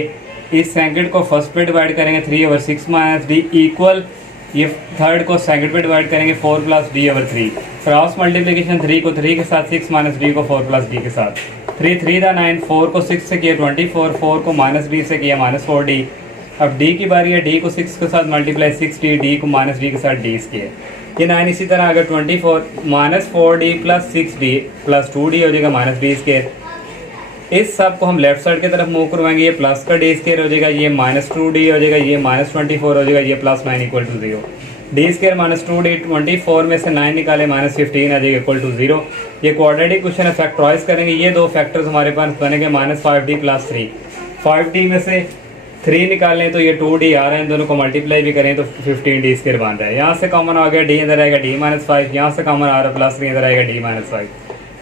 इस सेकंड को फर्स्ट पे डिवाइड करेंगे 3/6 माइनस डी इक्वल ये थर्ड को सेकंड पे डिवाइड करेंगे 4 plus D over 3, cross multiplication 3 को 3 के साथ 6 माइनस डी को 4 प्लस डी के साथ, 3 3 दा 9, 4 को 6 से किया 24, 4 को माइनस डी से किया माइनस 4 डी। अब डी की बारी है, डी को 6 के साथ मल्टीप्लाई 6 डी, डी को माइनस डी के साथ डी किया, ये 9 इसी तरह अगर 24 minus 4 D plus 6 D plus 2 D हो जाएगा माइनस डी स्केयर। इस सब को हम लेफ्ट साइड की तरफ मूव करवाएंगे, ये प्लस का डी स्केयर हो जाएगा, ये माइनस 2 डी हो जाएगा, ये माइनस 24 हो जाएगा, ये plus 9 equal to 0, D square minus 2 D, 24 में से 9 निकाले माइनस 15 आ जाएगा इक्वल टू 0। ये क्वाड्रेटिक क्वेश्चन है, फैक्टराइज करेंगे, ये दो फैक्टर्स हमारे पास बनेंगे माइनस 5d प्लस 3, 5d में से 3 निकालें तो ये 2d आ रहे हैं, दोनों को मल्टीप्लाई भी करें तो 15d स्केयर बन रहा है। यहाँ से कॉमन आ गया d अंदर आएगा d माइनस 5, यहाँ से कॉमन आ रहा है प्लस 3 अंदर आएगा d माइनस 5,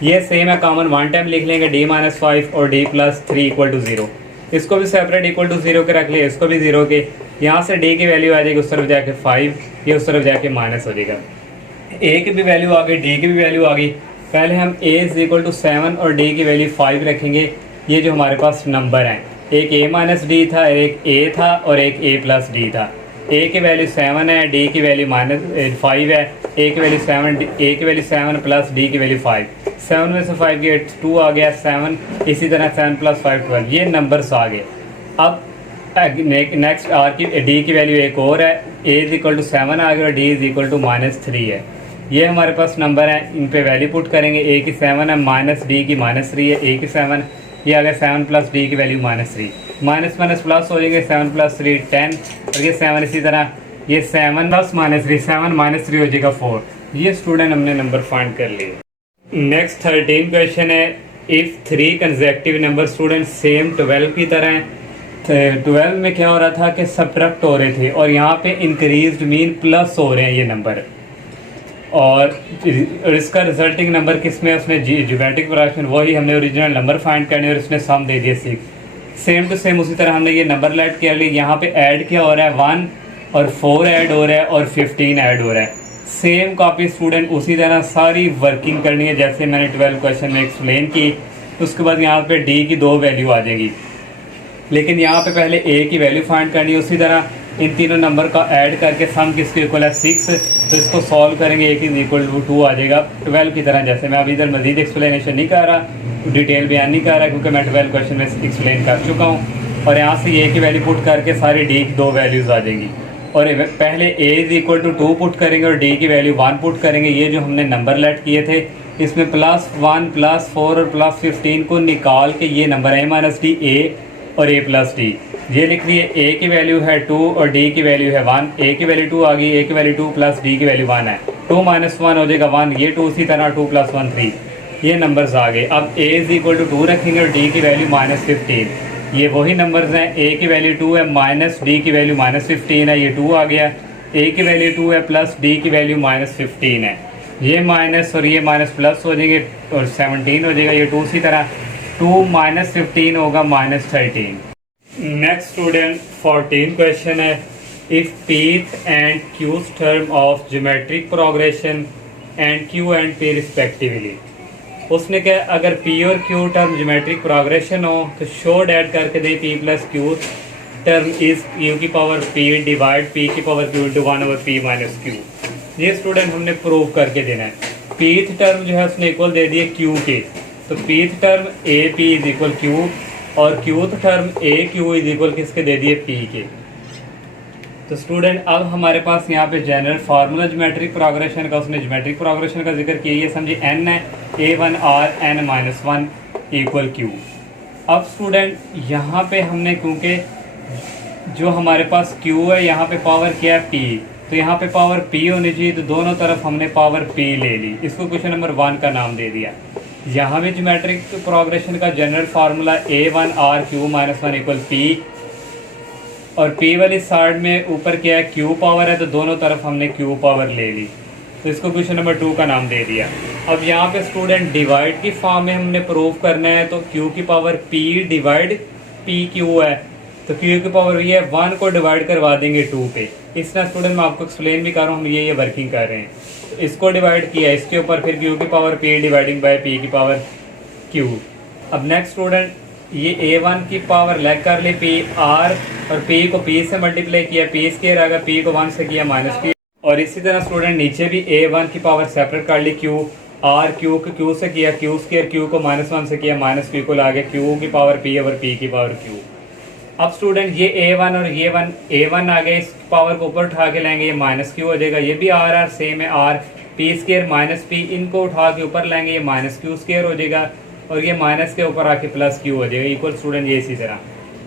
ये सेम है कॉमन वन टाइम लिख लेंगे d माइनस 5 और d प्लस 3 इक्वल टू 0, इसको भी सेपरेट इक्वल टू 0 के रख लिए, इसको भी 0 के, यहाँ से d की वैल्यू आ जाएगी उस तरफ जाके 5, ये उस तरफ जाके माइनस हो जाएगा, a की भी वैल्यू आ गई d की भी वैल्यू आ गई। पहले हम a इज इक्वल टू 7 और d की वैल्यू 5 रखेंगे, ये जो हमारे पास नंबर हैं एक a माइनस डी था, एक a था और एक a प्लस डी था, a की वैल्यू 7 है, d की वैल्यू माइनस 5 है, a की वैल्यू 7 प्लस d की वैल्यू 5, 7 में से 5 गया 2 आ गया 7, इसी तरह 7 प्लस 5 12, ये नंबर्स आ गए। अब नेक्स्ट आर की d की वैल्यू एक और है, a इज इक्वल टू 7 आ गया और d is equal to minus 3 है, ये हमारे पास नंबर है, इन पे वैल्यू पुट करेंगे, a की 7 है माइनस d की माइनस 3 है, a की 7 ये आ गया 7 प्लस डी की value minus 3, minus minus plus हो जाएंगे 7 प्लस 3 10 और ये 7 इसी तरह, ये 7 प्लस माइनस 3 7 माइनस 3 हो जाएगा 4, ये स्टूडेंट हमने नंबर फाइंड कर लिए। नेक्स्ट 13 क्वेश्चन है, if 3 consecutive number student same 12 की तरह हैं, 12 में क्या हो रहा था कि सब्ट्रैक्ट हो रहे थे और यहाँ पे इंक्रीज मीन प्लस हो रहे हैं ये नंबर, और इसका रिजल्टिंग नंबर किस में उसने ज्योमेट्रिक प्रोग्रेशन वही हमने ओरिजिनल नंबर फाइंड करने और उसने सम दे दिया 6, सेम टू सेम उसी तरह हमने ये नंबर लेट किया लिए, यहाँ पे ऐड क्या हो रहा है 1 और 4 ऐड हो रहा है और 15 ऐड हो रहा है, सेम कॉपी स्टूडेंट उसी तरह सारी वर्किंग करनी है जैसे मैंने 12 क्वेश्चन में एक्सप्लेन की। उसके बाद यहाँ पे डी की 2 वैल्यू आ जाएगी, लेकिन यहाँ पे पहले ए की वैल्यू फाइंड करनी है, उसी तरह इन तीनों नंबर का ऐड करके सम किसके इक्वल है 6, तो इसको सॉल्व करेंगे ए की इक्वल टू 2 आ जाएगा 12 की तरह, जैसे मैं अभी इधर मजीद एक्सप्लेनेशन नहीं कर रहा, डिटेल बयान नहीं कर रहा क्योंकि मैं 12 क्वेश्चन में एक्सप्लेन कर चुका हूँ। और यहाँ से ए की वैल्यू पुट करके सारी डी की 2 वैल्यूज़ आ जाएंगी, और पहले ए इज इक्वल टू 2 पुट करेंगे और डी की वैल्यू 1 पुट करेंगे, ये जो हमने नंबर लेट किए थे इसमें +1 +4 और +15 को निकाल के ये नंबर है माइनस डी ए और a प्लस डी, ये लिख दिए, a की वैल्यू है 2 और d की वैल्यू है 1, a की वैल्यू 2 आ गई, a की वैल्यू 2 प्लस d की वैल्यू 1 है, 2 माइनस 1 हो जाएगा 1, ये 2 उसी तरह 2 + 1 3, ये नंबर्स आ गए। अब a इज इक्वल टू 2 रखेंगे और d की वैल्यू -15, ये वही नंबर्स हैं, a की वैल्यू 2 है माइनस d की वैल्यू -15 है, ये 2 आ गया, a की वैल्यू 2 है प्लस d की वैल्यू -15 है, ये माइनस और ये माइनस प्लस हो जाएंगे और 17 हो जाएगा, ये 2 उसी तरह 2 - 15 होगा -13। नेक्स्ट स्टूडेंट 14 क्वेश्चन है, if pth and qth term of geometric progression and q and p respectively, उसने क्या अगर p और q टर्म ज्योमेट्रिक प्रोग्रेशन हो तो शो डैट करके दे p plus q term is u की पावर p डिवाइड p की power q into 1/p minus q, ये स्टूडेंट हमने प्रूव करके देना है। pth टर्म जो है उसने इक्वल दे दिए q के, तो pth term AP is equal q और qth term AQ is equal किसके दे दिए P के। तो स्टूडेंट अब हमारे पास यहाँ पे जनरल फार्मूला ज्योमेट्रिक प्रोग्रेशन का, उसने ज्योमेट्रिक प्रोग्रेशन का जिक्र किया, ये समझिए n है A1R n-1 इक्वल q। अब स्टूडेंट यहाँ पे हमने क्योंकि जो हमारे पास q है यहाँ पे पावर क्या है P, तो यहाँ पे पावर p होनी चाहिए, तो दोनों तरफ हमने पावर p ले ली। इसको क्वेश्चन नंबर 1 का नाम दे दिया। यहाँ भी ज्योमेट्रिक प्रोग्रेशन का general formula a1r³ - 1 equal p, और p वाली साइड में ऊपर क्या है, q पावर है, तो दोनों तरफ हमने q पावर ले ली। तो इसको क्वेश्चन नंबर 2 का नाम दे दिया। अब यहाँ पे स्टूडेंट डिवाइड की फॉर्म में हमने प्रूव करना है, तो q की पावर p डिवाइड pq है, तो q की पावर ये है, 1 को डिवाइड करवा देंगे 2 पे। इस तरह स्टूडेंट मैं आपको एक्सप्लेन भी कर रहा हूँ, हम ये वर्किंग कर रहे हैं। तो इसको डिवाइड किया इसके ऊपर, फिर q की power p dividing by p की पावर q। अब नेक्स्ट स्टूडेंट ये a1 की पावर लेग कर ली p r, और p को p से मल्टीप्लाई किया, p स्क्वायर आ गया, p को 1 से किया माइनस p। और इसी तरह स्टूडेंट नीचे भी a1 की पावर सेपरेट कर ली, q r q को q से किया, q स्क्वायर q को -1 से किया, माइनस q को ला गया, q की पावर p और p की पावर q। अब स्टूडेंट ये a1 और ये a1 आ गए, इस पावर को ऊपर उठा के लेंगे, ये माइनस q हो जाएगा। ये भी r सेम है, r p square minus p, इनको उठा के ऊपर लेंगे, ये माइनस q स्क्वायर हो जाएगा, और ये माइनस के ऊपर आके प्लस q हो जाएगा, इक्वल स्टूडेंट ये इसी तरह।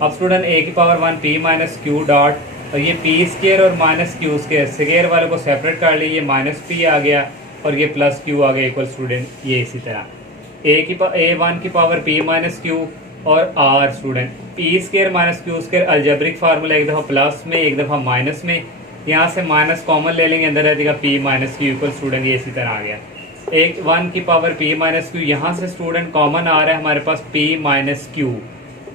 अब स्टूडेंट a की power 1 p minus q dot, और ये p स्क्वायर और माइनस q स्क्वायर, स्क्वायर वाले को सेपरेट कर ली, ये माइनस p आ गया और ये प्लस q आ गया, इक्वल स्टूडेंट ये इसी तरह। a1 की पावर p माइनस q और r student p square minus q square algebraic formula, एक दफ़ा प्लस में एक दफ़ा माइनस में, यहाँ से माइनस कॉमन ले लेंगे, अंदर रह जाएगा p minus q, equal student ये इसी तरह आ गया। 1 की पावर p माइनस q, यहाँ से स्टूडेंट कॉमन आ रहा है हमारे पास p माइनस q,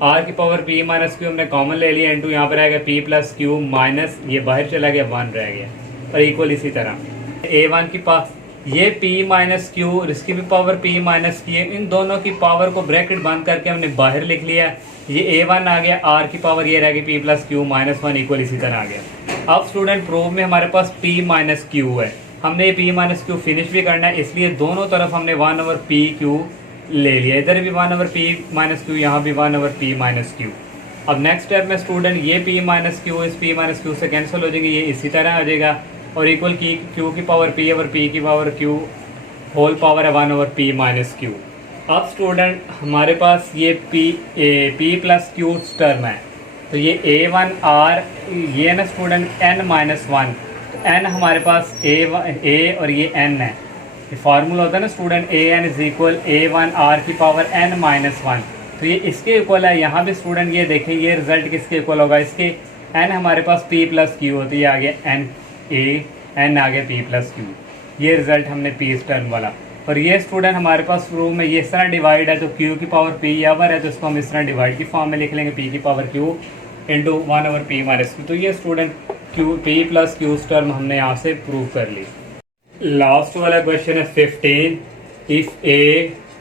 r की पावर p माइनस q हमने कॉमन ले लिया, इंटू यहाँ पर आएगा p प्लस q माइनस, ये बाहर चला गया 1 रह गया, और इक्वल इसी तरह। a1 की पास ये p माइनस q, इसकी भी पावर p माइनस q, इन दोनों की पावर को ब्रैकेट बंद करके हमने बाहर लिख लिया। ये a1 आ गया, r की पावर ये रह गई p plus q minus 1, equal इसी तरह आ गया। अब स्टूडेंट प्रूफ में हमारे पास p माइनस q है, हमने ये p माइनस q फिनिश भी करना है, इसलिए दोनों तरफ हमने 1/p/q ले लिया, इधर भी 1/p माइनस q, यहाँ भी 1/p माइनस q। अब नेक्स्ट स्टेप में स्टूडेंट ये p माइनस q इस p माइनस q से कैंसिल हो जाएंगे, ये इसी तरह आ जाएगा, और इक्वल की q की पावर p और p की पावर q होल पावर है 1/p माइनस q। अब स्टूडेंट हमारे पास ये p प्लस q टर्म है, तो ये a1 r, ये ना स्टूडेंट n माइनस 1, तो n हमारे पास a और ये n है, ये फार्मूला होता है ना student, an is equal a1 r की पावर n माइनस 1, तो ये इसके इक्वल है। यहाँ भी स्टूडेंट ये देखें, ये रिजल्ट किसके इक्वल होगा, इसके n हमारे पास p प्लस q होती है, आ गया n आ गया p प्लस q, ये रिजल्ट हमने p टर्म वाला। और ये स्टूडेंट हमारे पास प्रूफ में ये इस तरह डिवाइड है, तो q की पावर p यावर है, तो इसको हम इस तरह डिवाइड की फॉर्म में लिख लेंगे, p की power q into 1/p minus q। तो ये student p plus q term हमने यहाँ से प्रूव कर ली। लास्ट वाला क्वेश्चन है 15, if a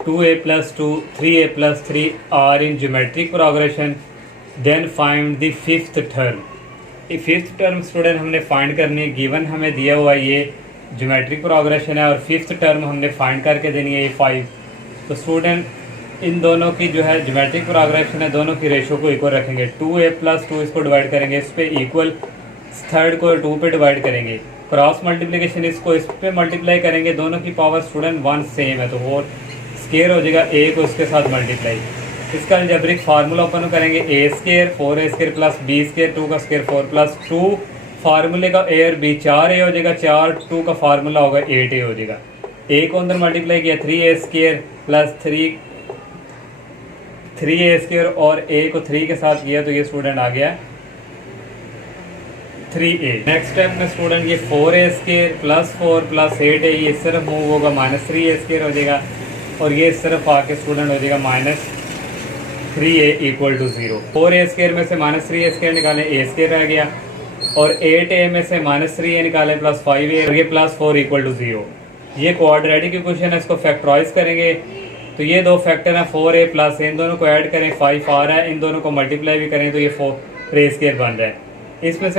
2a plus 2 3a plus 3 are in geometric progression then find the fifth term। ये फिफ्थ टर्म स्टूडेंट हमने फाइंड करनी है, गिवन हमें दिया हुआ ये ज्योमेट्रिक प्रोग्रेशन है, और फिफ्थ टर्म हमने फाइंड करके देनी है ये 5। तो स्टूडेंट इन दोनों की जो है ज्योमेट्रिक प्रोग्रेशन है, दोनों की रेशो को इक्वल रखेंगे, 2a plus 2 इसको डिवाइड करेंगे, इस पे इक्वल, थर्ड को 2 पे डिवाइड करेंगे, क्रॉस मल्टीप्लिकेशन इसको इस पे मल्टीप्लाई करेंगे, दोनों की पावर स्टूडेंट 1 सेम है, तो वो स्केयर हो जाएगा, a को इसके साथ मल्टीप्लाई। इसका अलजेब्रिक फार्मूला ओपन करेंगे, a square 4a square plus b square 2 का स्केयर 4 प्लस 2, फार्मूले का a और b 4a हो जाएगा, 4 2 का फार्मूला होगा 8a हो जाएगा। a को अंदर मल्टीप्लाई किया 3a square plus 3a square, और a को 3 के साथ किया, तो ये स्टूडेंट आ गया 3a। नेक्स्ट स्टेप में स्टूडेंट ये 4a square plus 4 plus 8a, ये सिर्फ मूव होगा माइनस 3a स्केयर हो जाएगा, और ये सिर्फ आके स्टूडेंट हो जाएगा minus 3a equal to 0। 4a square में से माइनस 3a स्केयर निकालें, a स्केयर रह गया, और 8a में से माइनस 3a निकालें प्लस 5a, और ये प्लस 4 इक्वल टू 0। ये क्वाड्रेटिक इक्वेशन है, इसको फैक्टराइज करेंगे, तो ये दो फैक्टर हैं 4a प्लस, इन दोनों को ऐड करें 5 आ रहा है, इन दोनों को मल्टीप्लाई भी करें तो ये 4a स्केयर बन रहा है। इसमें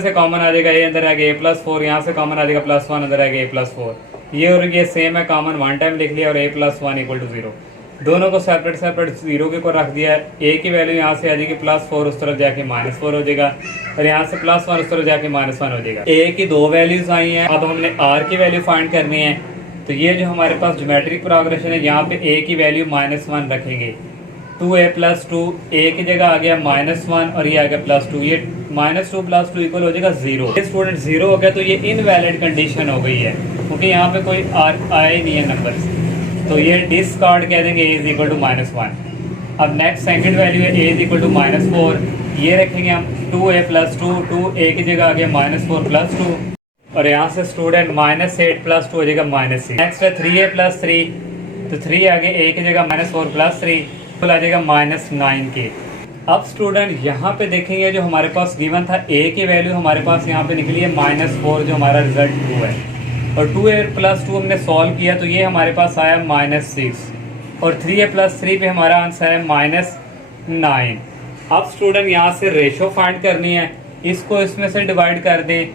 से कॉमन आ जाएगा, ये अंदर आ गया a प्लस 4, यहाँ से कॉमन आ जाएगा प्लस 1, अंदर आ गया a प्लस 4, ये और ये सेम है, कॉमन 1 टाइम लिख लिया, और a प्लस 1 इक्वल टू 0। दोनों को सेपरेट 0 के ऊपर रख दिया है, a की वैल्यू यहाँ से आ जाएगी प्लस 4, उस तरफ जाके माइनस 4 हो जाएगा, और यहाँ से प्लस 1 उस तरफ जाके माइनस 1 हो जाएगा। a की 2 वैल्यूज आई हैं, अब हमने r की वैल्यू फाइंड करनी है। तो ये जो हमारे पास ज्योमेट्रिक प्रोग्रेशन है, यहाँ पे a की वैल्यू -1 रखेंगे, 2a+2 a की जगह आ गया -1 और ये आ गया +2, ये -2 + 2 इक्वल हो जाएगा 0। ये स्टूडेंट 0 हो गया तो ये इनवैलिड कंडीशन हो गई है क्योंकि यहाँ पे कोई आया ही नहीं है नंबर, तो ये डिस्कार्ड कह देंगे a = -1। अब नेक्स्ट सेकंड वैल्यू है a = -4, ये रखेंगे हम 2a+2, 2a की जगह आ गया -4 + 2 और यहाँ से स्टूडेंट -8 + 2 हो जाएगा -6। नेक्स्ट है 3a+3, तो 3 आ गया a की जगह -4 + 3 तो आ जाएगा -9 के। अब स्टूडेंट यहाँ पे देखेंगे जो हमारे पास गिवन था a की वैल्यू हमारे पास यहाँ पे निकली है -4 जो हमारा रिजल्ट 2 है, और 2a+2 हमने सॉल्व किया तो ये हमारे पास आया -6 और 3a+3 पे हमारा आंसर है -9। अब स्टूडेंट यहाँ से रेशो फाइंड करनी है, इसको इसमें से डिवाइड कर दें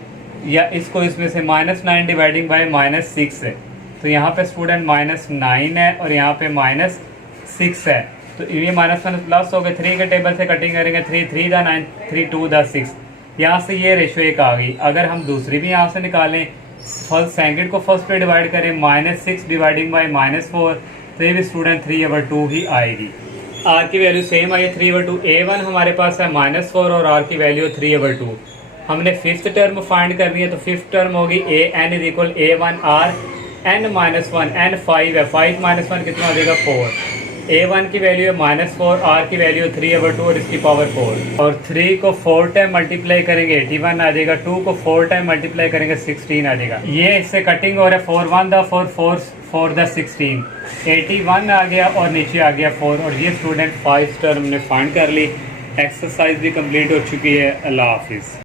या इसको इसमें से -9 डिवाइडिंग बाय -6 है, तो यहाँ पे स्टूडेंट -9 है और यहाँ पे -6 है, तो ये -1 प्लस हो गए। 3 के टेबल से कटिंग करेंगे 3 3 दा 9, 3 2 दा 6, यहाँ से ये रेशो एक आ गई। अगर हम दूसरी भी यहाँ से निकालें, फर्स्ट सेकंड को फर्स्ट पे डिवाइड करें -6 डिवाइडिंग बाय -4, तो ये भी स्टूडेंट 3/2 ही आएगी। आर की वैल्यु सेम आई है 3/2। a1 हमारे पास है -4 और आर की वैल्यू 3/2। हमने फिफ्थ टर्म फाइंड करनी है, तो फिफ्थ टर्म होगी an = a1 r n-1 n 5 है, 5 - 1 कितना हो जाएगा 4। a1 की वैल्यू है -4, r की वैल्यू 3/2 और इसकी पावर 4, और 3 को 4 टाइम मल्टीप्लाई करेंगे 81 आ जाएगा, 2 को 4 टाइम मल्टीप्लाई करेंगे 16 आ जाएगा। ये इससे कटिंग हो रहा है 4 1 दा 4 4 दा 16, 81 आ गया और नीचे आ गया 4, और ये स्टूडेंट 5 टर्म ने फाइंड कर ली। एक्सरसाइज भी कंप्लीट हो चुकी है। अल्लाह हाफिज़।